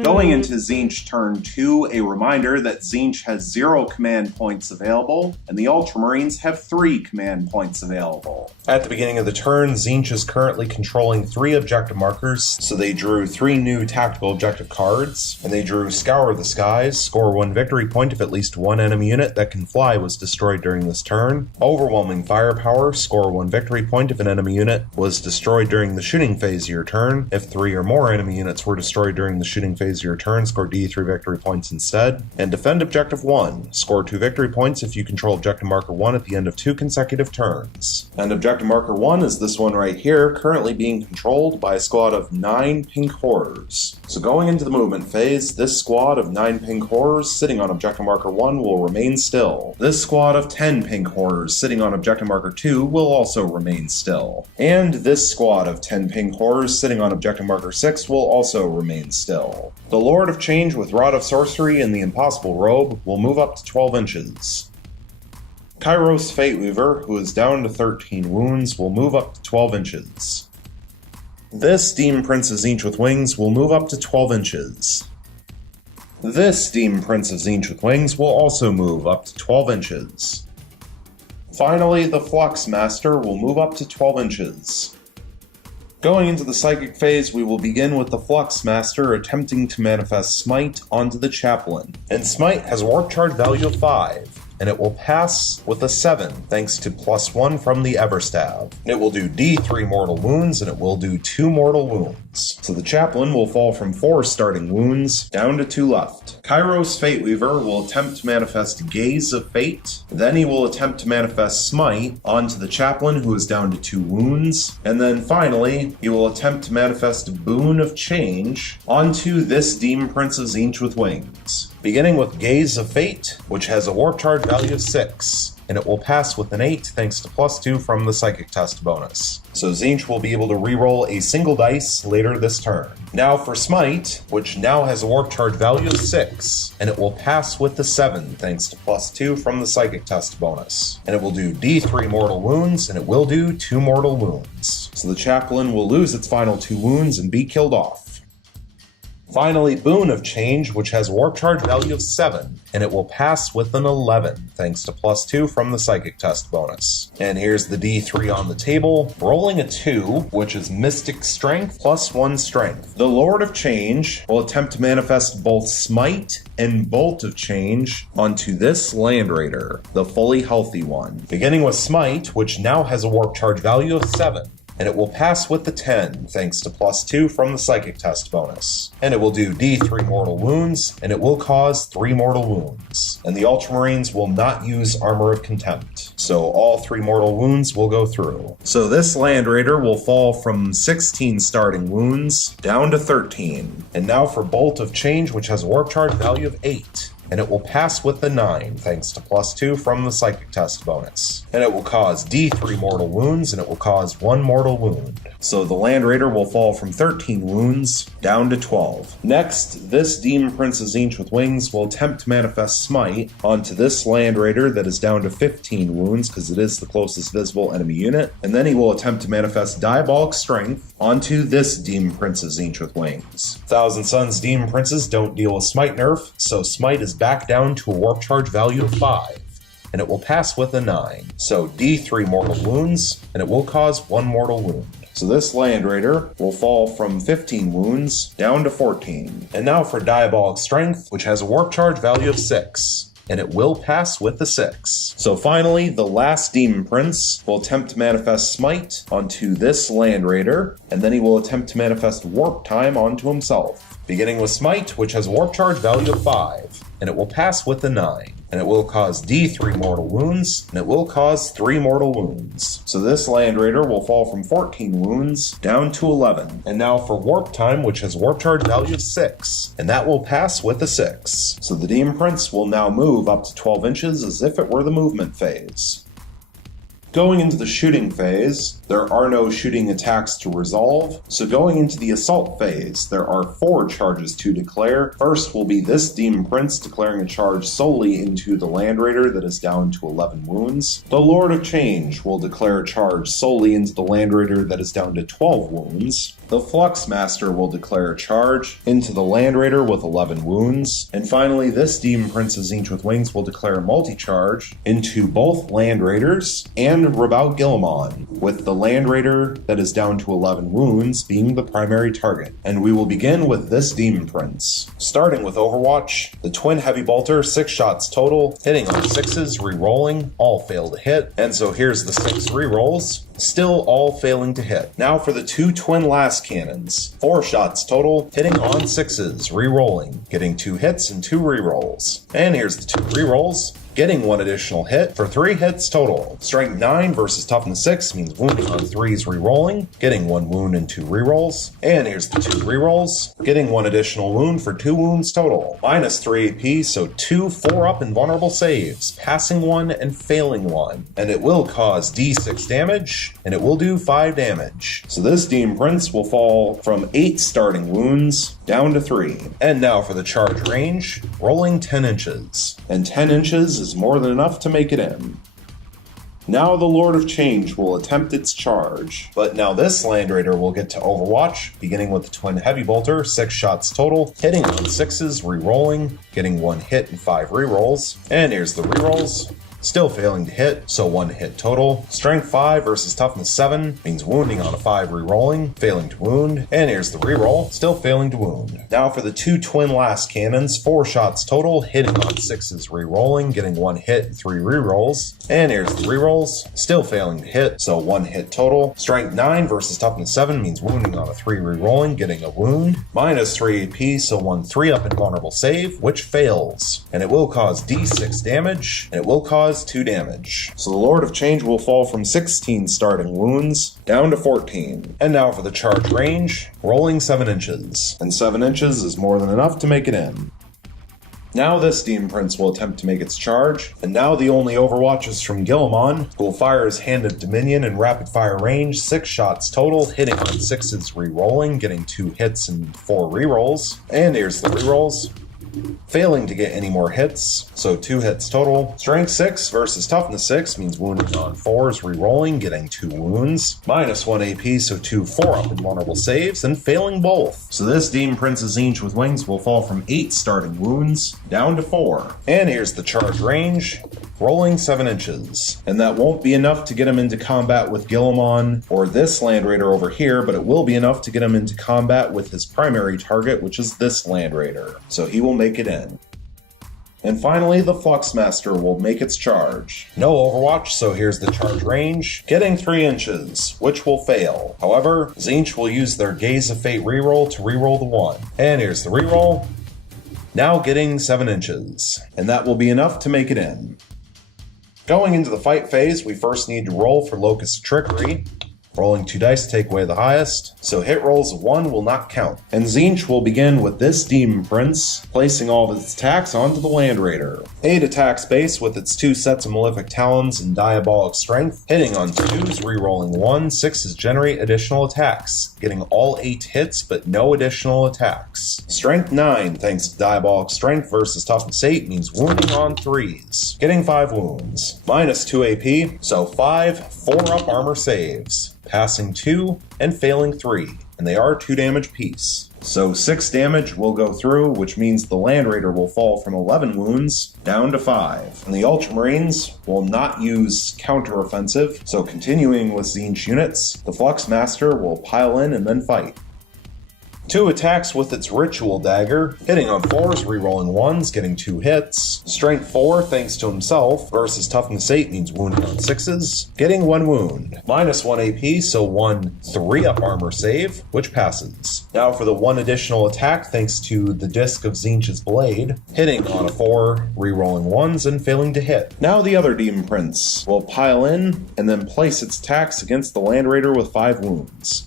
Going into Tzeentch turn 2, a reminder that Tzeentch has 0 command points available, and the Ultramarines have 3 command points available. At the beginning of the turn, Tzeentch is currently controlling 3 objective markers, so they drew 3 new tactical objective cards, and they drew Scour the Skies, score 1 victory point if at least 1 enemy unit that can fly was destroyed during this turn. Overwhelming Firepower, score 1 victory point if an enemy unit was destroyed during the shooting phase of your turn. If 3 or more enemy units were destroyed during the shooting phase of your turn, score D3 victory points instead. And Defend Objective 1, score 2 victory points if you control Objective Marker 1 at the end of 2 consecutive turns. And Objective Marker 1 is this one right here, currently being controlled by a squad of 9 Pink Horrors. So going into the movement phase, this squad of 9 Pink Horrors sitting on Objective Marker 1 will remain still. This squad of 10 Pink Horrors sitting on Objective Marker 2 will also remain still. And this squad of 10 Pink Horrors sitting on Objective Marker 6 will also remain still. The Lord of Change with Rod of Sorcery and the Impossible Robe will move up to 12 inches. Kairos Fateweaver, who is down to 13 wounds, will move up to 12 inches. This Demon Prince of Tzeentch with Wings will move up to 12 inches. This Demon Prince of Tzeentch with wings will also move up to 12 inches. Finally, the Flux Master will move up to 12 inches. Going into the Psychic phase, we will begin with the Flux Master attempting to manifest Smite onto the Chaplain. And Smite has a warp charge value of 5, and it will pass with a 7 thanks to +1 from the Everstav. It will do D3 mortal wounds, and it will do 2 mortal wounds. So the Chaplain will fall from 4 starting wounds down to 2 left. Kairos Fateweaver will attempt to manifest Gaze of Fate. Then he will attempt to manifest Smite onto the Chaplain, who is down to 2 wounds. And then finally, he will attempt to manifest Boon of Change onto this Demon Prince of Tzeentch with wings. Beginning with Gaze of Fate, which has a warp charge value of 6, and it will pass with an 8 thanks to +2 from the Psychic Test bonus. So Tzeentch will be able to reroll a single dice later this turn. Now for Smite, which now has a warp charge value of 6, and it will pass with the 7 thanks to +2 from the Psychic Test bonus. And it will do D3 mortal wounds, and it will do 2 mortal wounds. So the Chaplain will lose its final 2 wounds and be killed off. Finally, Boon of Change, which has a warp charge value of 7, and it will pass with an 11, thanks to +2 from the Psychic Test bonus. And here's the D3 on the table, rolling a 2, which is Mystic Strength +1 Strength. The Lord of Change will attempt to manifest both Smite and Bolt of Change onto this Land Raider, the fully healthy one. Beginning with Smite, which now has a warp charge value of 7. And it will pass with the 10, thanks to +2 from the Psychic Test bonus. And it will do D3 mortal wounds, and it will cause 3 mortal wounds. And the Ultramarines will not use Armor of Contempt, so all 3 mortal wounds will go through. So this Land Raider will fall from 16 starting wounds down to 13. And now for Bolt of Change, which has a warp charge value of 8. And it will pass with the 9, thanks to +2 from the Psychic Test bonus. And it will cause D3 mortal wounds, and it will cause 1 mortal wound. So the Land Raider will fall from 13 wounds down to 12. Next, this Demon Prince of Tzeentch with wings will attempt to manifest Smite onto this Land Raider that is down to 15 wounds, because it is the closest visible enemy unit. And then he will attempt to manifest Diabolic Strength onto this Demon Prince of Tzeentch with wings. Thousand Sons Demon Princes don't deal with Smite nerf, so Smite is back down to a warp charge value of 5, and it will pass with a 9. So D3 mortal wounds, and it will cause 1 mortal wound. So this Land Raider will fall from 15 wounds down to 14. And now for Diabolic Strength, which has a warp charge value of 6. And it will pass with the 6. So finally, the last Demon Prince will attempt to manifest Smite onto this Land Raider, and then he will attempt to manifest Warp Time onto himself. Beginning with Smite, which has a warp charge value of 5, and it will pass with a 9. And it will cause D3 mortal wounds, and it will cause 3 mortal wounds. So this Land Raider will fall from 14 wounds down to 11. And now for Warp Time, which has a warp charge value of 6, and that will pass with a 6. So the Demon Prince will now move up to 12 inches as if it were the movement phase. Going into the shooting phase, there are no shooting attacks to resolve, so going into the assault phase, there are 4 charges to declare. First will be this Demon Prince declaring a charge solely into the Land Raider that is down to 11 wounds. The Lord of Change will declare a charge solely into the Land Raider that is down to 12 wounds. The Flux Master will declare a charge into the Land Raider with 11 wounds. And finally, this Demon Prince of Tzeentch with wings will declare a multi-charge into both Land Raiders and Rabaul Guilliman, with the Land Raider that is down to 11 wounds being the primary target. And we will begin with this Demon Prince. Starting with Overwatch, the Twin Heavy Bolter, 6 shots total, hitting on 6s, re-rolling, all fail to hit. And so here's the 6 re-rolls, still all failing to hit. Now for the 2 Twin Last Cannons, 4 shots total, hitting on 6s, re-rolling, getting 2 hits and 2 re-rolls. And here's the 2 re-rolls, getting 1 additional hit for 3 hits total. Strength 9 versus Toughness 6 means wounding on 3s re-rolling, getting 1 wound and 2 re-rolls. And here's the 2 re-rolls, getting 1 additional wound for 2 wounds total. Minus 3 AP, so 2 4-up invulnerable saves, passing 1 and failing 1. And it will cause D6 damage, and it will do 5 damage. So this Demon Prince will fall from 8 starting wounds down to 3. And now for the charge range, rolling 10 inches. And 10 inches is more than enough to make it in. Now the Lord of Change will attempt its charge. But now this Land Raider will get to Overwatch, beginning with the Twin Heavy Bolter, 6 shots total, hitting on 6s, re-rolling, getting 1 hit and 5 re-rolls. And here's the re-rolls. Still failing to hit, so 1 hit total. Strength 5 versus Toughness 7 means wounding on a 5 re-rolling, failing to wound. And here's the re-roll, still failing to wound. Now for the 2 Twin Last Cannons, 4 shots total, hitting on 6s re-rolling, getting 1 hit and 3 re-rolls. And here's the re-rolls, still failing to hit, so 1 hit total. Strength 9 versus Toughness 7 means wounding on a 3 re-rolling, getting a wound. Minus 3 AP, so 1 3-up invulnerable save, which fails. And it will cause D6 damage, and it will cause 2 damage. So the Lord of Change will fall from 16 starting wounds down to 14. And now for the charge range, rolling 7 inches. And 7 inches is more than enough to make it in. Now this Demon Prince will attempt to make its charge, and now the only Overwatch is from Guilliman, who will fire his Hand of Dominion in rapid fire range, 6 shots total, hitting on 6s re-rolling, getting 2 hits and 4 re-rolls. And here's the re-rolls. Failing to get any more hits, so 2 hits total. Strength 6 versus Toughness 6 means wounding on 4s, re-rolling, getting 2 wounds. Minus 1 AP, so 2 4-up invulnerable saves, and failing both. So this Demon Prince's Tzeentch with Wings will fall from 8 starting wounds down to 4. And here's the charge range. Rolling 7 inches. And that won't be enough to get him into combat with Guilliman or this Land Raider over here, but it will be enough to get him into combat with his primary target, which is this Land Raider. So he will make it in. And finally, the Fluxmaster will make its charge. No Overwatch, so here's the charge range, getting 3 inches, which will fail. However, Tzeentch will use their Gaze of Fate reroll to reroll the 1. And here's the reroll, now getting 7 inches. And that will be enough to make it in. Going into the fight phase, we first need to roll for Locust Trickery. Rolling 2 dice to take away the highest, so hit rolls of 1 will not count. And Tzeentch will begin with this Demon Prince, placing all of its attacks onto the Land Raider. 8 attacks base with its 2 sets of Malefic Talons and Diabolic Strength, hitting on 2s, re-rolling 1, 6s generate additional attacks, getting all 8 hits but no additional attacks. Strength 9, thanks to Diabolic Strength versus Toughness 8, means wounding on 3s, getting 5 wounds. Minus 2 AP, so 5 4-up armor saves. Passing 2 and failing 3, and they are 2 damage piece. So 6 damage will go through, which means the Land Raider will fall from 11 wounds down to 5. And the Ultramarines will not use counteroffensive, so continuing with Tzeentch units, the Fluxmaster will pile in and then fight. 2 attacks with its Ritual Dagger, hitting on 4s, re-rolling 1s, getting 2 hits. Strength 4, thanks to himself, versus Toughness 8 means wounding on 6s, getting 1 wound. Minus 1 AP, so 1 3-up armor save, which passes. Now for the 1 additional attack, thanks to the Disc of Tzeentch's Blade, hitting on a 4, re-rolling 1s, and failing to hit. Now the other Demon Prince will pile in, and then place its attacks against the Land Raider with 5 wounds.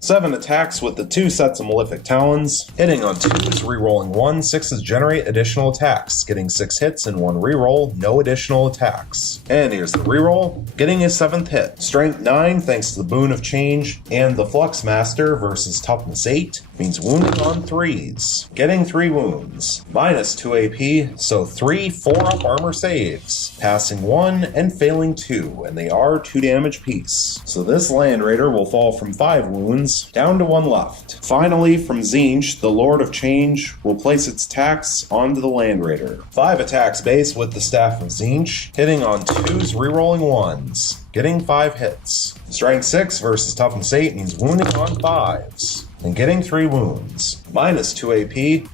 7 attacks with the 2 sets of Malefic Talons, hitting on 2s, re-rolling 1, 6s generate additional attacks, getting 6 hits and 1 re-roll, no additional attacks. And here's the re-roll, getting his 7th hit. Strength 9, thanks to the Boon of Change, and the Fluxmaster versus Toughness 8, means wounding on 3s, getting 3 wounds. Minus 2 AP, so 3 4-up armor saves, passing 1 and failing 2, and they are 2 damage piece. So this Land Raider will fall from 5 wounds down to 1 left. Finally, from Tzeentch, the Lord of Change will place its attacks onto the Land Raider. 5 attacks base with the Staff of Tzeentch, hitting on 2s, re-rolling 1s, getting 5 hits. Strength 6 versus Toughness 8 means wounding on 5s, and getting 3 wounds. Minus 2 AP,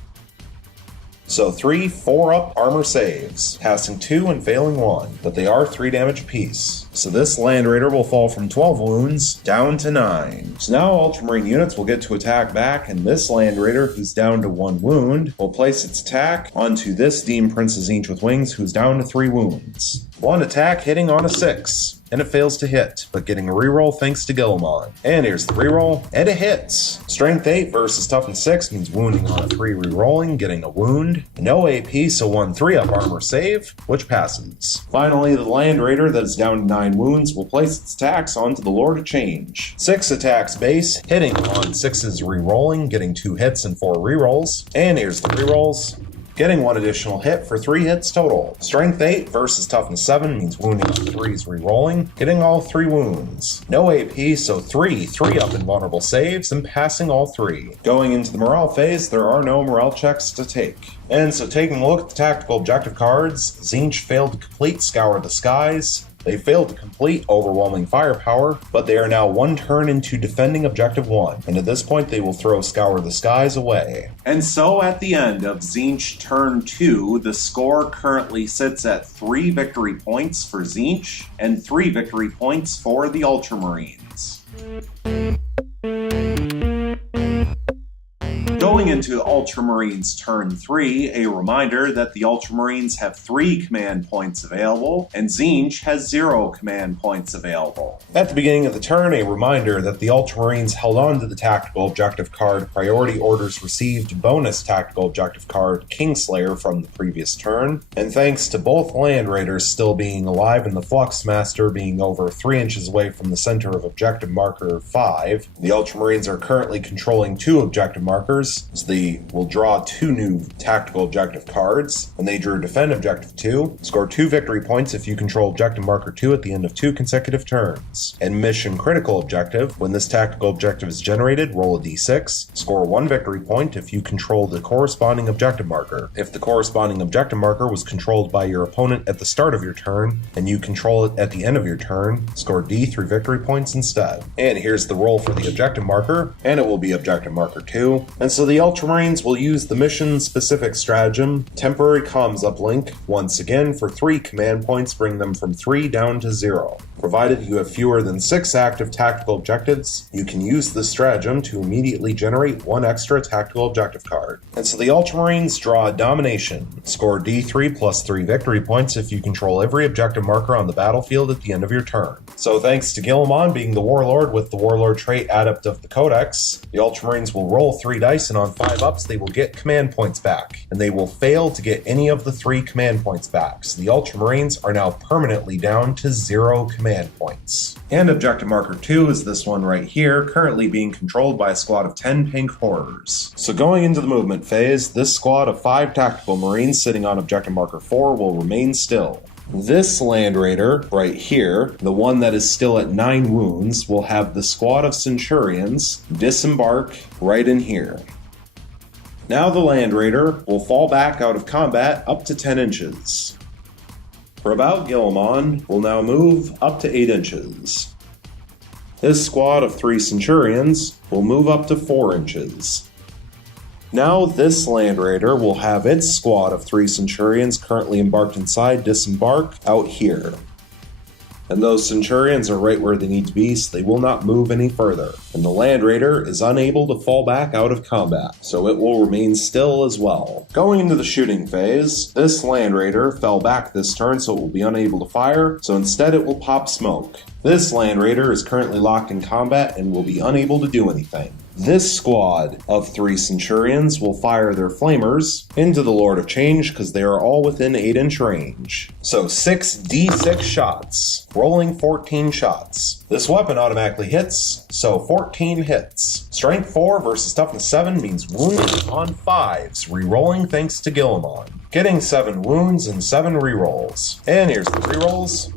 so 3 4-up armor saves, passing 2 and failing 1, but they are 3 damage apiece. So this Land Raider will fall from 12 wounds down to 9. So now Ultramarine units will get to attack back, and this Land Raider, who's down to 1 wound, will place its attack onto this Demon Prince's Tzeentch with Wings, who's down to 3 wounds. 1 attack hitting on a 6, and it fails to hit, but getting a reroll thanks to Guilliman. And here's the reroll, and it hits. Strength 8 versus Toughness 6 means wounding on a 3 rerolling, getting a wound. No AP, so 1 3-up armor save, which passes. Finally, the Land Raider that is down to 9 wounds will place its attacks onto the Lord of Change. 6 attacks base, hitting on 6s rerolling, getting 2 hits and 4 rerolls. And here's the rerolls. getting 1 additional hit for 3 hits total. Strength 8 versus Toughness 7 means wounding on 3s re-rolling, getting all 3 wounds. No AP, so 3 up invulnerable saves, and passing all 3. Going into the morale phase, there are no morale checks to take. And so taking a look at the tactical objective cards, Tzeentch failed to complete Scour the Skies. They failed to complete Overwhelming Firepower, but they are now 1 turn into defending Objective 1, and at this point they will throw Scour the Skies away. And so at the end of Tzeentch turn 2, the score currently sits at 3 victory points for Tzeentch and 3 victory points for the Ultramarines. Going into Ultramarines turn 3, a reminder that the Ultramarines have 3 command points available, and Tzeentch has 0 command points available. At the beginning of the turn, a reminder that the Ultramarines held on to the tactical objective card Priority Orders Received bonus tactical objective card Kingslayer from the previous turn, and thanks to both Land Raiders still being alive and the Fluxmaster being over 3 inches away from the center of objective marker 5, the Ultramarines are currently controlling 2 objective markers. So they will draw 2 new tactical objective cards. When they drew Defend Objective 2, score 2 victory points if you control Objective Marker 2 at the end of 2 consecutive turns. And Mission Critical Objective, when this tactical objective is generated, roll a d6, score 1 victory point if you control the corresponding objective marker. If the corresponding objective marker was controlled by your opponent at the start of your turn, and you control it at the end of your turn, score d3 victory points instead. And here's the roll for the objective marker, and it will be Objective Marker 2. And so the Ultramarines will use the mission-specific stratagem, Temporary Comms Uplink, once again for 3 command points, bring them from 3 down to 0. Provided you have fewer than 6 active tactical objectives, you can use this stratagem to immediately generate 1 extra tactical objective card. And so the Ultramarines draw Domination. Score d3 plus 3 victory points if you control every objective marker on the battlefield at the end of your turn. So thanks to Guilliman being the Warlord with the Warlord trait Adept of the Codex, the Ultramarines will roll 3 dice, and on 5 ups they will get command points back, and they will fail to get any of the 3 command points back. So the Ultramarines are now permanently down to 0 command points. And Objective Marker 2 is this one right here, currently being controlled by a squad of 10 Pink Horrors. So going into the movement phase, this squad of 5 Tactical Marines sitting on Objective Marker 4 will remain still. This Land Raider right here, the one that is still at 9 wounds, will have the squad of Centurions disembark right in here. Now the Land Raider will fall back out of combat up to 10 inches. Rabaut Guilliman will now move up to 8 inches. This squad of 3 Centurions will move up to 4 inches. Now this Land Raider will have its squad of 3 Centurions currently embarked inside disembark out here. And those Centurions are right where they need to be, so they will not move any further. And the Land Raider is unable to fall back out of combat, so it will remain still as well. Going into the shooting phase, this Land Raider fell back this turn, so it will be unable to fire, so instead it will pop smoke. This Land Raider is currently locked in combat and will be unable to do anything. This squad of 3 Centurions will fire their flamers into the Lord of Change because they are all within 8-inch range. So 6d6 shots, rolling 14 shots. This weapon automatically hits, so 14 hits. Strength 4 versus Toughness 7 means wounded on 5s, re-rolling thanks to Guilliman. Getting 7 wounds and 7 re-rolls. And here's the re-rolls.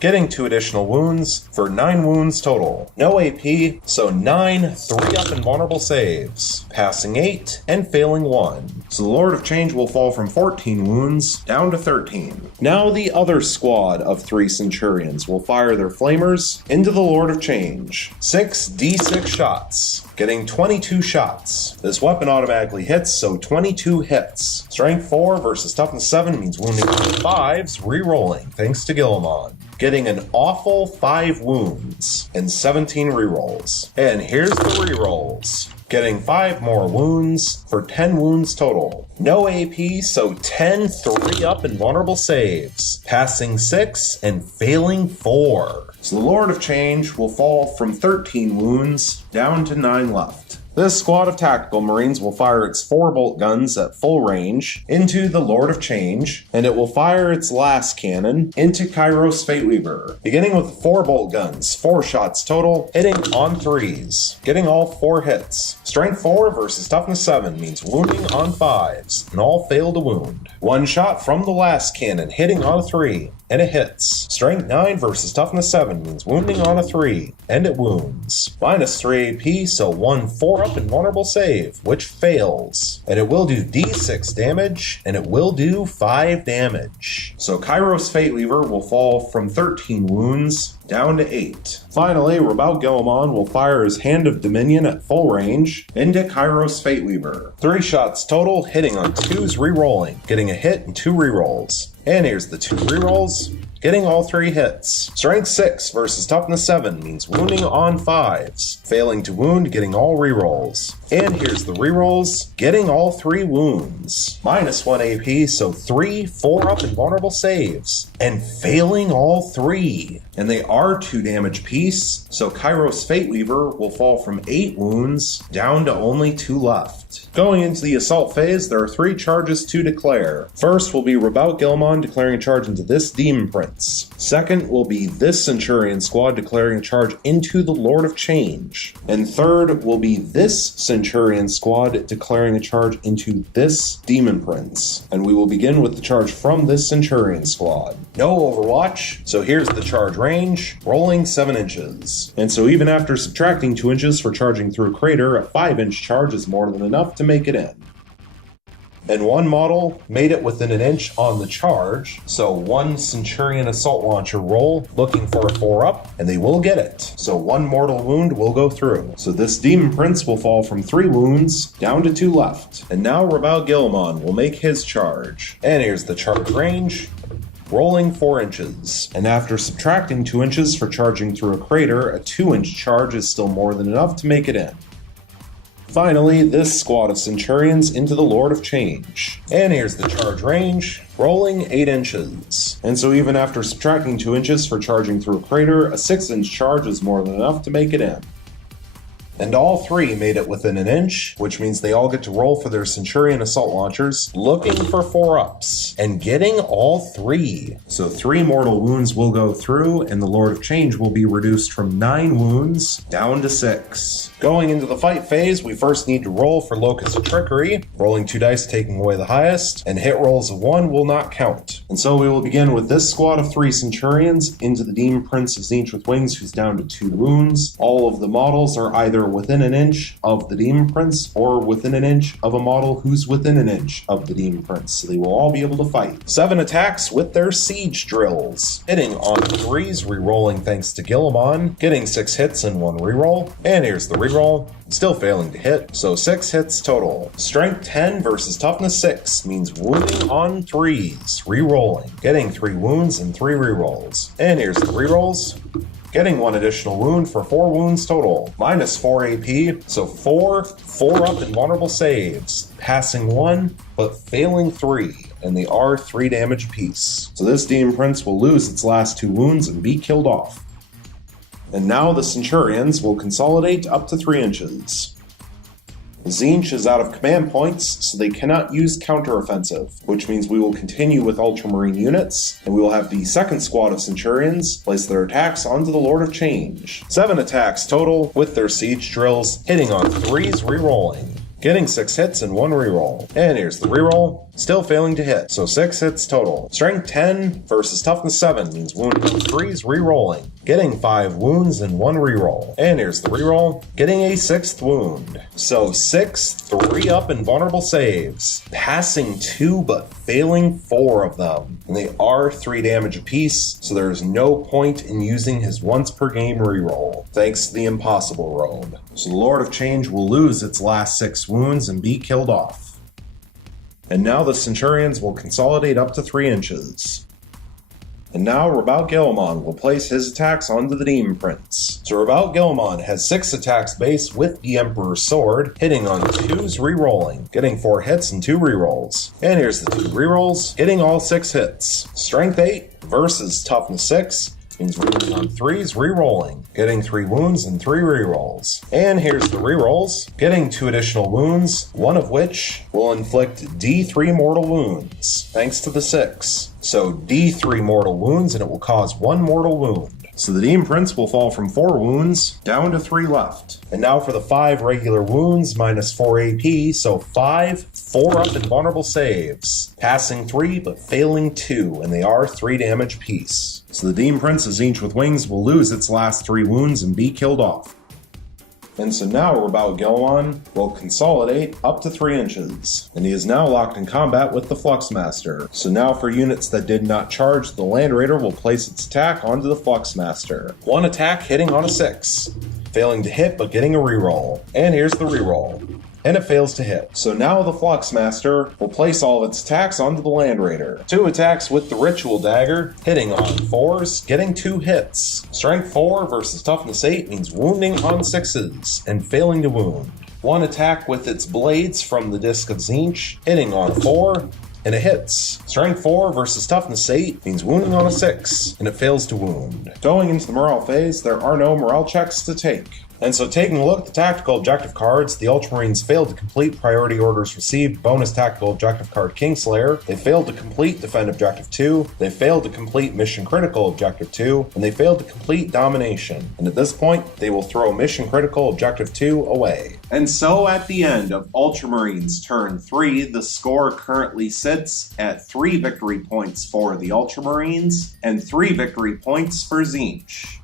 Getting 2 additional wounds for 9 wounds total. No AP, so 9 3-up invulnerable saves, passing 8 and failing 1. So the Lord of Change will fall from 14 wounds down to 13. Now the other squad of 3 Centurions will fire their flamers into the Lord of Change. 6d6 shots, getting 22 shots. This weapon automatically hits, so 22 hits. Strength 4 versus Toughness 7 means wounding on 5s, re-rolling thanks to Guilliman. Getting an awful 5 wounds and 17 rerolls. And here's the rerolls. Getting 5 more wounds for 10 wounds total. No AP, so 10 3-up invulnerable saves, passing 6 and failing 4. So the Lord of Change will fall from 13 wounds down to 9 left. This squad of tactical marines will fire its 4 bolt guns at full range into the Lord of Change, and it will fire its last cannon into Kairos Fateweaver, beginning with 4 bolt guns, 4 shots total, hitting on 3s, getting all 4 hits. Strength 4 versus toughness 7 means wounding on 5s, and all fail to wound. 1 shot from the last cannon, hitting on a 3, and it hits. Strength 9 versus toughness 7 means wounding on a 3, and it wounds. Minus 3 AP, so 1 4-up invulnerable save, which fails. And it will do D6 damage, and it will do 5 damage. So Kairos Fateweaver will fall from 13 wounds down to 8. Finally, Rabaul Guilliman will fire his Hand of Dominion at full range into Kairos Fateweaver. 3 shots total, hitting on 2s re-rolling, getting a hit and 2 re-rolls. And here's the 2 re-rolls, getting all 3 hits. Strength 6 versus toughness 7 means wounding on 5s, failing to wound, getting all re-rolls. And here's the re-rolls, getting all 3 wounds. Minus 1 AP, so 3 4-up invulnerable saves, and failing all 3. And they are 2 damage apiece, so Kairos Fateweaver will fall from 8 wounds down to only 2 left. Going into the assault phase, there are 3 charges to declare. First will be Rabaul Guilliman declaring a charge into this Demon Prince. Second will be this Centurion squad declaring a charge into the Lord of Change. And third will be this Centurion squad declaring a charge into this Demon Prince. And we will begin with the charge from this Centurion squad. No Overwatch, so here's the charge range, rolling 7 inches. And so even after subtracting 2 inches for charging through a crater, a 5-inch charge is more than enough to make it in. And 1 model made it within an inch on the charge, so 1 Centurion assault launcher roll, looking for a 4-up, and they will get it. So 1 mortal wound will go through. So this Demon Prince will fall from 3 wounds down to 2 left. And now Rabaul Guilliman will make his charge. And here's the charge range, rolling 4 inches. And after subtracting 2 inches for charging through a crater, a 2-inch charge is still more than enough to make it in. Finally, this squad of Centurions into the Lord of Change. And here's the charge range, rolling 8 inches. And so even after subtracting 2 inches for charging through a crater, a 6-inch charge is more than enough to make it in. And all 3 made it within an inch, which means they all get to roll for their Centurion assault launchers, looking for 4-ups, and getting all 3. So 3 mortal wounds will go through, and the Lord of Change will be reduced from 9 wounds down to 6. Going into the fight phase, we first need to roll for Locus of Trickery, rolling 2 dice taking away the highest, and hit rolls of 1 will not count. And so we will begin with this squad of 3 Centurions into the Demon Prince of Tzeentch with Wings, who's down to 2 wounds. All of the models are either within an inch of the Demon Prince or within an inch of a model who's within an inch of the Demon Prince, so they will all be able to fight. 7 attacks with their siege drills, hitting on 3s, re-rolling thanks to Guilliman, getting 6 hits and 1 re-roll. And here's the re-roll, still failing to hit, so 6 hits total. Strength 10 versus toughness 6 means wounding on 3s, re-rolling, getting 3 wounds and 3 re-rolls. And here's the re-rolls, getting 1 additional wound for 4 wounds total. Minus 4 AP, so 4 4-up invulnerable saves, passing 1, but failing 3, and they are 3 damage apiece. So this Demon Prince will lose its last 2 wounds and be killed off. And now the Centurions will consolidate up to 3 inches. Tzeentch is out of command points, so they cannot use counteroffensive, which means we will continue with Ultramarine units, and we will have the second squad of Centurions place their attacks onto the Lord of Change. 7 attacks total, with their siege drills, hitting on 3s re-rolling, getting 6 hits and 1 reroll. And here's the reroll, still failing to hit, so 6 hits total. Strength 10 versus toughness 7 means wounding on 3s re-rolling, getting 5 wounds and 1 reroll. And here's the reroll, getting a 6th wound. So 6 3-up invulnerable saves, passing 2 but failing 4 of them. And they are 3 damage apiece, so there is no point in using his once per game reroll, thanks to the impossible robe. So the Lord of Change will lose its last 6 wounds and be killed off. And now the Centurions will consolidate up to 3 inches. And now Rabaul Guilliman will place his attacks onto the Demon Prince. So Rabaul Guilliman has 6 attacks base with the Emperor's Sword, hitting on 2s re-rolling, getting 4 hits and 2 re-rolls. And here's the 2 re-rolls, getting all 6 hits. Strength 8 versus toughness 6 means rolling on 3s, re-rolling, getting 3 wounds and 3 re-rolls. And here's the re-rolls, getting 2 additional wounds, one of which will inflict D3 mortal wounds, thanks to the 6. So D3 mortal wounds, and it will cause 1 mortal wound. So the Demon Prince will fall from 4 wounds down to 3 left. And now for the 5 regular wounds minus 4 AP, so 5 4-up invulnerable saves. Passing 3 but failing 2, and they are 3 damage apiece. So the Demon Prince of Tzeentch with Wings will lose its last 3 wounds and be killed off. And so now Rabao Gilwan will consolidate up to 3 inches, and he is now locked in combat with the Fluxmaster. So now for units that did not charge, the Land Raider will place its attack onto the Fluxmaster. 1 attack hitting on a 6, failing to hit but getting a reroll. And here's the reroll. And it fails to hit. So now the Fluxmaster will place all of its attacks onto the Land Raider. 2 attacks with the Ritual Dagger, hitting on 4s, getting 2 hits. Strength 4 versus Toughness 8 means wounding on 6s, and failing to wound. 1 attack with its blades from the Disc of Tzeentch, hitting on a 4, and it hits. Strength 4 versus Toughness 8 means wounding on a 6, and it fails to wound. Going into the morale phase, there are no morale checks to take. And so taking a look at the tactical objective cards, the Ultramarines failed to complete Priority Orders Received bonus tactical objective card Kingslayer, they failed to complete Defend Objective 2, they failed to complete Mission Critical Objective 2, and they failed to complete Domination. And at this point, they will throw Mission Critical Objective 2 away. And so at the end of Ultramarines turn 3, the score currently sits at 3 victory points for the Ultramarines and 3 victory points for Tzeentch.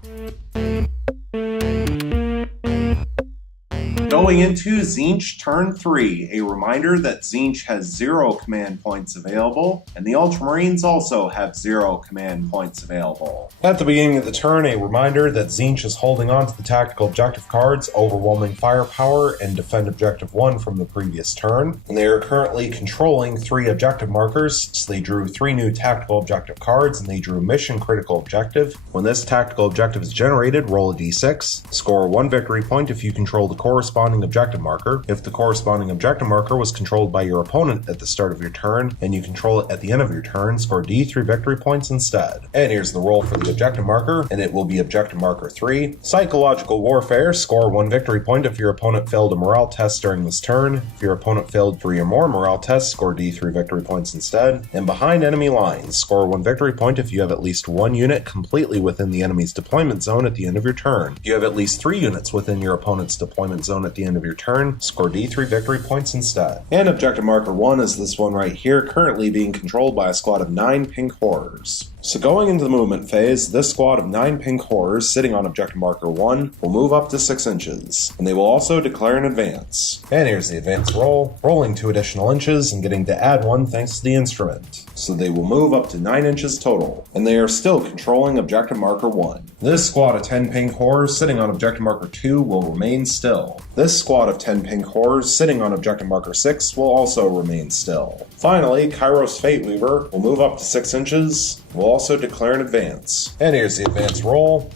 Going into Tzeentch turn 3, a reminder that Tzeentch has 0 command points available, and the Ultramarines also have 0 command points available. At the beginning of the turn, a reminder that Tzeentch is holding on to the tactical objective cards Overwhelming Firepower and Defend Objective 1 from the previous turn, and they are currently controlling 3 objective markers, so they drew 3 new tactical objective cards, and they drew Mission Critical Objective. When this tactical objective is generated, roll a d6, score 1 victory point if you control the corresponding objective marker. If the corresponding objective marker was controlled by your opponent at the start of your turn, and you control it at the end of your turn, score D3 victory points instead. And here's the roll for the objective marker, and it will be objective marker 3. Psychological Warfare, score 1 victory point if your opponent failed a morale test during this turn. If your opponent failed 3 or more morale tests, score D3 victory points instead. And Behind Enemy Lines, score 1 victory point if you have at least 1 unit completely within the enemy's deployment zone at the end of your turn. If you have at least 3 units within your opponent's deployment zone at the end of your turn, score D3 victory points instead. And objective marker 1 is this one right here, currently being controlled by a squad of 9 pink horrors. So going into the movement phase, this squad of 9 pink horrors sitting on objective marker 1 will move up to 6 inches, and they will also declare an advance. And here's the advance roll, rolling 2 additional inches and getting to add 1 thanks to the instrument. So they will move up to 9 inches total, and they are still controlling objective marker 1. This squad of 10 pink horrors sitting on objective marker 2 will remain still. This squad of 10 pink horrors sitting on objective marker 6 will also remain still. Finally, Kairos Fateweaver will move up to 6 inches, will also declare an advance. And here's the advance roll,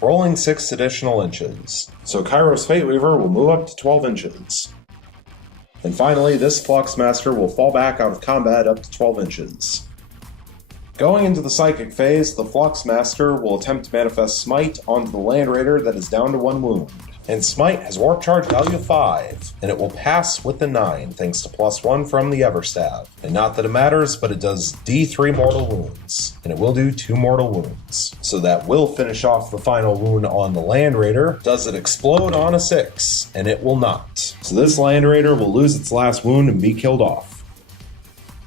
rolling 6 additional inches. So Kairos Fateweaver will move up to 12 inches. And finally, this Fluxmaster will fall back out of combat up to 12 inches. Going into the Psychic phase, the Fluxmaster will attempt to manifest Smite onto the Land Raider that is down to 1 wound. And Smite has Warp Charge value of 5, and it will pass with the 9 thanks to +1 from the Everstaff. And not that it matters, but it does D3 mortal wounds, and it will do 2 mortal wounds. So that will finish off the final wound on the Land Raider. Does it explode on a 6? And it will not. So this Land Raider will lose its last wound and be killed off.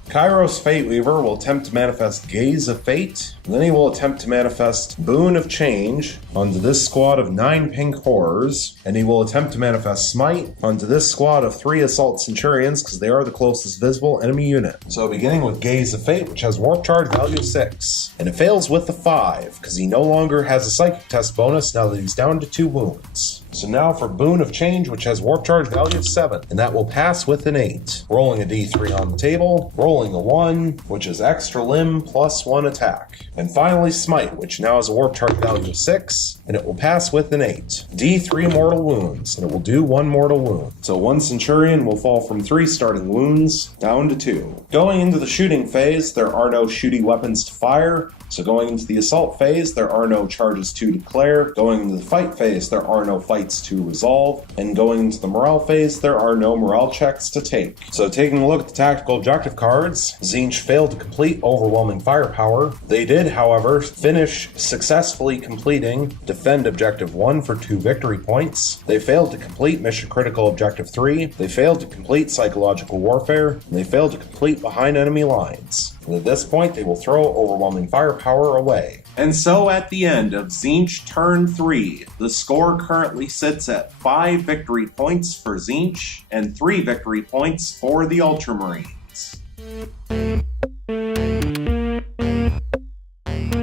Kairos Fateweaver will attempt to manifest Gaze of Fate, and then he will attempt to manifest Boon of Change onto this squad of 9 pink horrors, and he will attempt to manifest Smite onto this squad of 3 Assault Centurions because they are the closest visible enemy unit. So beginning with Gaze of Fate, which has Warp Charge value of 6, and it fails with the 5 because he no longer has a Psychic Test bonus now that he's down to 2 wounds. So now for Boon of Change, which has Warp Charge value of 7, and that will pass with an 8. Rolling a d3 on the table, rolling a 1, which is extra limb plus 1 attack. And finally Smite, which now has a Warp Charge value of 6, and it will pass with an 8. D3 mortal wounds, and it will do 1 mortal wound. So 1 Centurion will fall from 3 starting wounds down to 2. Going into the shooting phase, there are no shooting weapons to fire. So going into the assault phase, there are no charges to declare. Going into the fight phase, there are no fights to resolve. And going into the morale phase, there are no morale checks to take. So taking a look at the tactical objective cards, Tzeentch failed to complete overwhelming firepower. They did, however, finish successfully completing Defend Objective 1 for 2 victory points. They failed to complete Mission Critical Objective 3. They failed to complete Psychological Warfare. And they failed to complete Behind Enemy Lines. And at this point, they will throw overwhelming firepower away. And so at the end of Tzeentch Turn 3, the score currently sits at 5 victory points for Tzeentch and 3 victory points for the Ultramarines.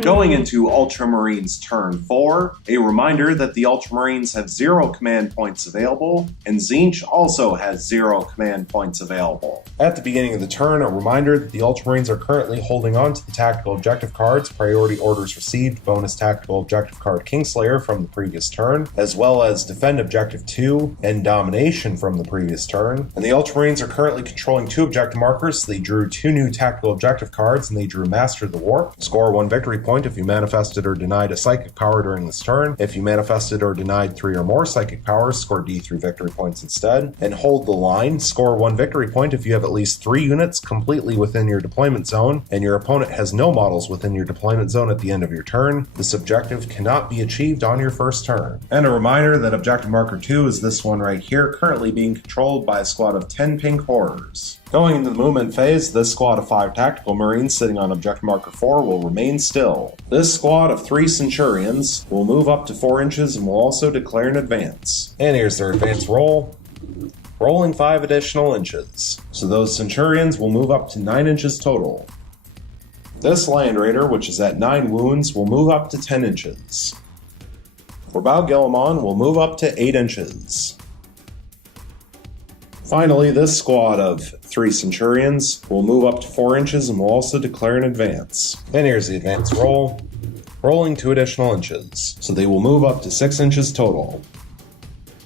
Going into Ultramarines Turn 4, a reminder that the Ultramarines have 0 command points available, and Tzeentch also has 0 command points available. At the beginning of the turn, a reminder that the Ultramarines are currently holding on to the tactical objective cards, Priority Orders Received, bonus tactical objective card Kingslayer from the previous turn, as well as Defend Objective 2 and Domination from the previous turn. And the Ultramarines are currently controlling 2 objective markers, so they drew 2 new tactical objective cards, and they drew Master the Warp. Score 1 victory point if you manifested or denied a psychic power during this turn. If you manifested or denied 3 or more psychic powers, score D3 victory points instead. And Hold the Line, score 1 victory point if you have at least 3 units completely within your deployment zone, and your opponent has no models within your deployment zone at the end of your turn. This objective cannot be achieved on your first turn. And a reminder that objective marker 2 is this one right here, currently being controlled by a squad of 10 pink horrors. Going into the movement phase, this squad of 5 tactical marines sitting on objective marker 4 will remain still. This squad of 3 centurions will move up to 4 inches and will also declare an advance. And here's their advance roll. Rolling 5 additional inches. So those centurions will move up to 9 inches total. This Land Raider, which is at 9 wounds, will move up to 10 inches. Rabao Gillimon will move up to 8 inches. Finally, this squad of 3 Centurions will move up to 4 inches and will also declare an advance. And here's the advance roll. Rolling 2 additional inches. So they will move up to 6 inches total.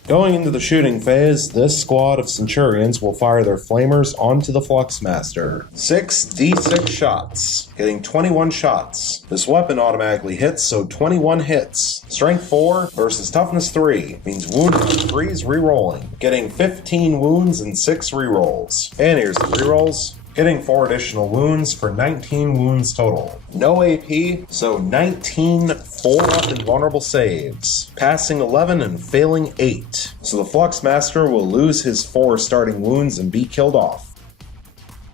Going into the shooting phase, this squad of Centurions will fire their flamers onto the Fluxmaster. 6d6 shots, getting 21 shots. This weapon automatically hits, so 21 hits. Strength 4 versus Toughness 3 means wound on 3's rerolling, getting 15 wounds and 6 rerolls. And here's the rerolls. Getting 4 additional wounds for 19 wounds total. No AP, so 19 4-up invulnerable saves. Passing 11 and failing 8. So the Fluxmaster will lose his 4 starting wounds and be killed off.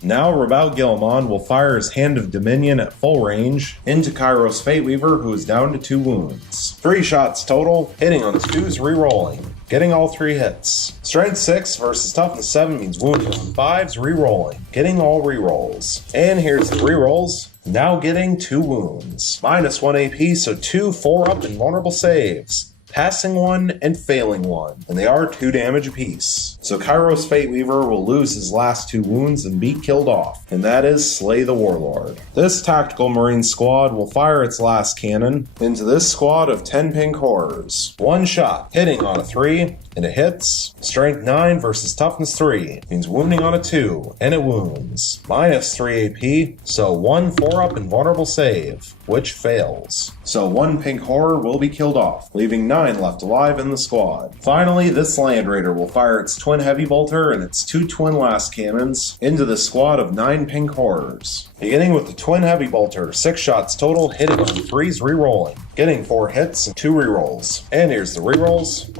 Now Rabao Gillimon will fire his Hand of Dominion at full range into Kairos Fateweaver, who is down to 2 wounds. 3 shots total, hitting on 2's rerolling, getting all 3 hits. Strength 6 versus Toughness 7 means wounding on 5's rerolling, getting all rerolls. And here's the rerolls. Now getting 2 wounds. Minus 1 AP, so 2 4-up invulnerable saves. Passing 1 and failing 1, and they are 2 damage apiece. So Kairos Fateweaver will lose his last 2 wounds and be killed off, and that is Slay the Warlord. This tactical marine squad will fire its last cannon into this squad of 10 pink horrors. 1 shot, hitting on a 3, and it hits. Strength 9 versus Toughness 3 means wounding on a 2, and it wounds. Minus 3 AP, so 1 4-up invulnerable save, which fails. So 1 pink horror will be killed off, leaving 9 left alive in the squad. Finally, this Land Raider will fire its twin heavy bolter and its 2 twin last cannons into the squad of 9 pink horrors. Beginning with the twin heavy bolter, 6 shots total, hitting on 3's rerolling, getting 4 hits and 2 rerolls. And here's the rerolls.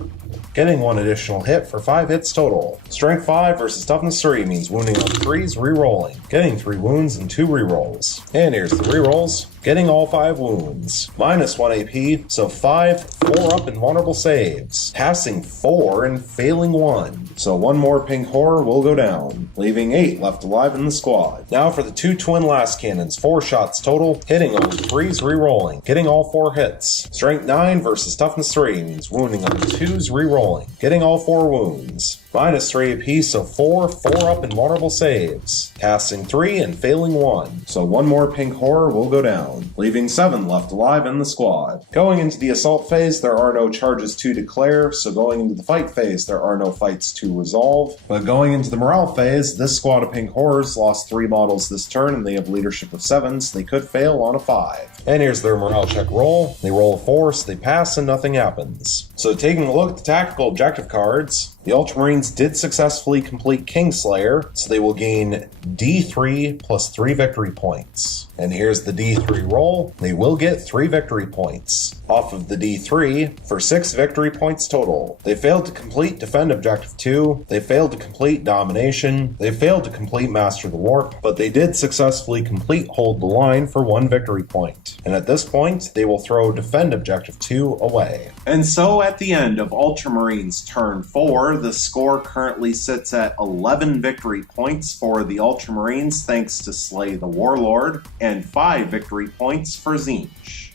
Getting 1 additional hit for 5 hits total. Strength 5 versus Toughness 3 means wounding on 3's rerolling, getting 3 wounds and 2 rerolls. And here's the rerolls. Getting all 5 wounds. Minus 1 AP, so 5 4-up invulnerable saves. Passing 4 and failing 1. So 1 more pink horror will go down, leaving 8 left alive in the squad. Now for the 2 twin last cannons, 4 shots total, hitting on 3's rerolling, getting all 4 hits. Strength 9 versus Toughness 3 means wounding on 2's rerolling, rolling, getting all 4 wounds. -3 apiece, so 4 4-up invulnerable saves. Casting 3 and failing 1. So 1 more pink horror will go down, leaving 7 left alive in the squad. Going into the assault phase, there are no charges to declare, so going into the fight phase, there are no fights to resolve. But going into the morale phase, this squad of pink horrors lost 3 models this turn, and they have leadership of 7, so they could fail on a 5. And here's their morale check roll. They roll a 4, so they pass and nothing happens. So taking a look at the tactical objective cards, the Ultramarines did successfully complete Kingslayer, so they will gain D3 plus 3 victory points. And here's the D3 roll. They will get 3 victory points. Off of the D3 for 6 victory points total. They failed to complete Defend Objective 2, they failed to complete Domination, they failed to complete Master the Warp, but they did successfully complete Hold the Line for 1 victory point. And at this point, they will throw Defend Objective 2 away. And so at the end of Ultramarines turn 4, the score currently sits at 11 victory points for the Ultramarines thanks to Slay the Warlord, and 5 victory points for Tzeentch.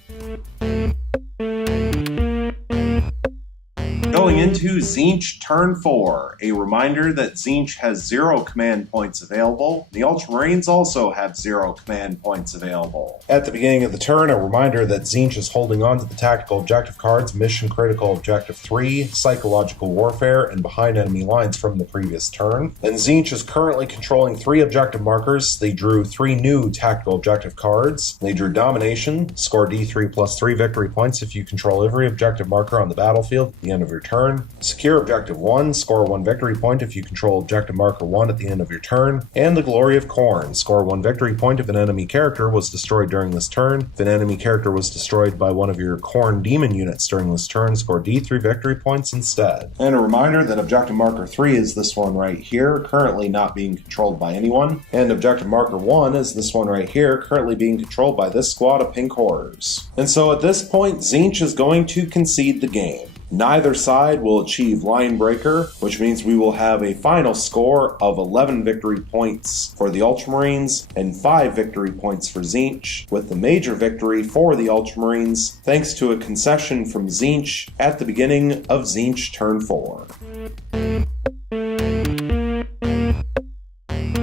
Going into Tzeentch turn 4, a reminder that Tzeentch has 0 command points available. The Ultramarines also have 0 command points available. At the beginning of the turn, a reminder that Tzeentch is holding on to the tactical objective cards Mission Critical Objective 3, Psychological Warfare, and Behind Enemy Lines from the previous turn. And Tzeentch is currently controlling 3 objective markers. They drew 3 new tactical objective cards. They drew Domination, score D3 plus 3 victory points if you control every objective marker on the battlefield at the end of your turn. Secure Objective 1, score 1 victory point if you control Objective Marker 1 at the end of your turn. And the Glory of Khorne, score 1 victory point if an enemy character was destroyed during this turn. If an enemy character was destroyed by one of your Khorne demon units during this turn, score D3 victory points instead. And a reminder that Objective Marker 3 is this one right here, currently not being controlled by anyone. And Objective Marker 1 is this one right here, currently being controlled by this squad of pink horrors. And so at this point, Tzeentch is going to concede the game. Neither side will achieve line breaker, which means we will have a final score of 11 victory points for the Ultramarines and 5 victory points for Tzeentch, with the major victory for the Ultramarines thanks to a concession from Tzeentch at the beginning of Tzeentch turn 4.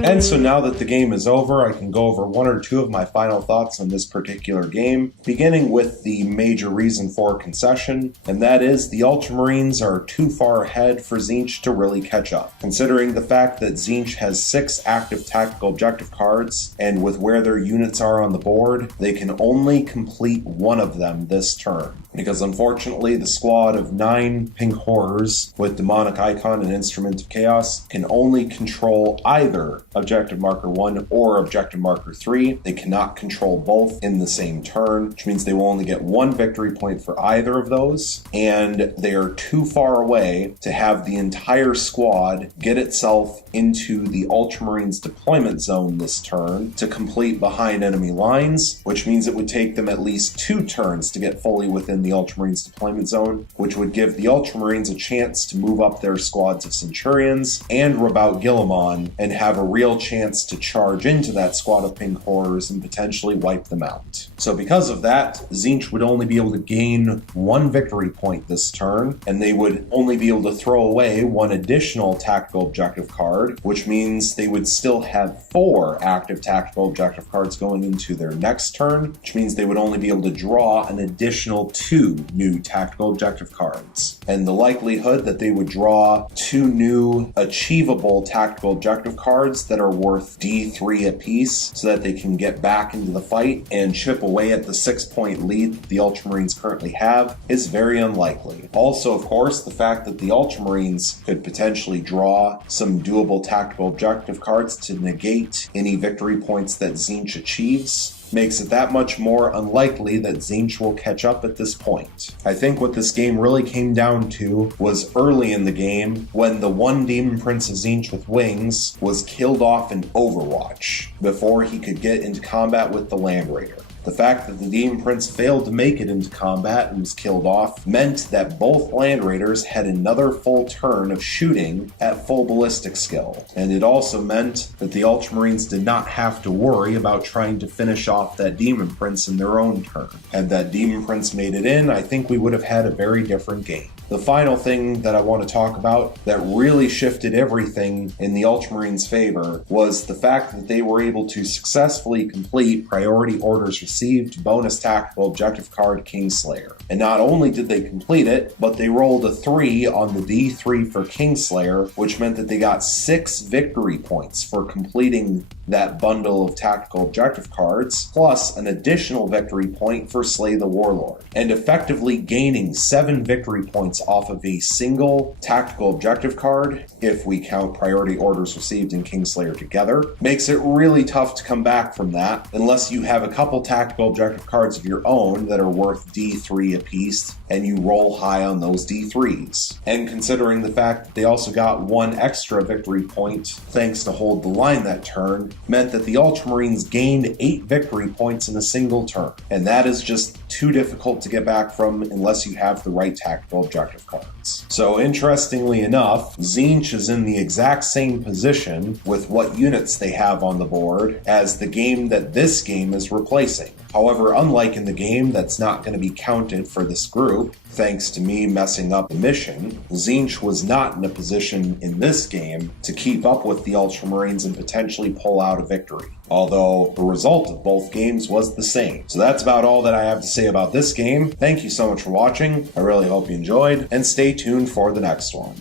And so now that the game is over, I can go over 1 or 2 of my final thoughts on this particular game, beginning with the major reason for concession, and that is the Ultramarines are too far ahead for Tzeentch to really catch up. Considering the fact that Tzeentch has 6 active tactical objective cards, and with where their units are on the board, they can only complete 1 of them this turn. Because unfortunately, the squad of 9 pink horrors with Demonic Icon and Instrument of Chaos can only control either Objective Marker 1 or Objective Marker 3. They cannot control both in the same turn, which means they will only get 1 victory point for either of those, and they are too far away to have the entire squad get itself into the Ultramarines deployment zone this turn to complete Behind Enemy Lines, which means it would take them at least 2 turns to get fully within the Ultramarines deployment zone, which would give the Ultramarines a chance to move up their squads of Centurions and rub out Guilliman and have a real chance to charge into that squad of pink horrors and potentially wipe them out. So because of that, Tzeentch would only be able to gain 1 victory point this turn, and they would only be able to throw away 1 additional tactical objective card, which means they would still have 4 active tactical objective cards going into their next turn, which means they would only be able to draw an additional 2 new tactical objective cards. And the likelihood that they would draw 2 new achievable tactical objective cards that are worth D3 apiece so that they can get back into the fight and chip away at the 6-point lead that the Ultramarines currently have is very unlikely. Also, of course, the fact that the Ultramarines could potentially draw some doable tactical objective cards to negate any victory points that Tzeentch achieves makes it that much more unlikely that Tzeentch will catch up at this point. I think what this game really came down to was early in the game when the one Demon Prince of Tzeentch with wings was killed off in Overwatch before he could get into combat with the Land Raider. The fact that the Demon Prince failed to make it into combat and was killed off meant that both Land Raiders had another full turn of shooting at full ballistic skill. And it also meant that the Ultramarines did not have to worry about trying to finish off that Demon Prince in their own turn. Had that Demon Prince made it in, I think we would have had a very different game. The final thing that I want to talk about that really shifted everything in the Ultramarines' favor was the fact that they were able to successfully complete Priority Orders Received bonus tactical objective card Kingslayer. And not only did they complete it, but they rolled a 3 on the D3 for Kingslayer, which meant that they got 6 victory points for completing that bundle of tactical objective cards, plus an additional victory point for Slay the Warlord, and effectively gaining 7 victory points off of a single tactical objective card, if we count Priority Orders Received and Kingslayer together, makes it really tough to come back from that unless you have a couple tactical objective cards of your own that are worth D3 apiece and you roll high on those D3s. And considering the fact that they also got 1 extra victory point thanks to Hold the Line that turn, meant that the Ultramarines gained 8 victory points in a single turn. And that is just too difficult to get back from unless you have the right tactical objective cards. So interestingly enough, Tzeentch is in the exact same position with what units they have on the board as the game that this game is replacing. However, unlike in the game that's not going to be counted for this group, thanks to me messing up the mission, Tzeentch was not in a position in this game to keep up with the Ultramarines and potentially pull out a victory. Although the result of both games was the same. So that's about all that I have to say about this game. Thank you so much for watching. I really hope you enjoyed, and stay tuned for the next one.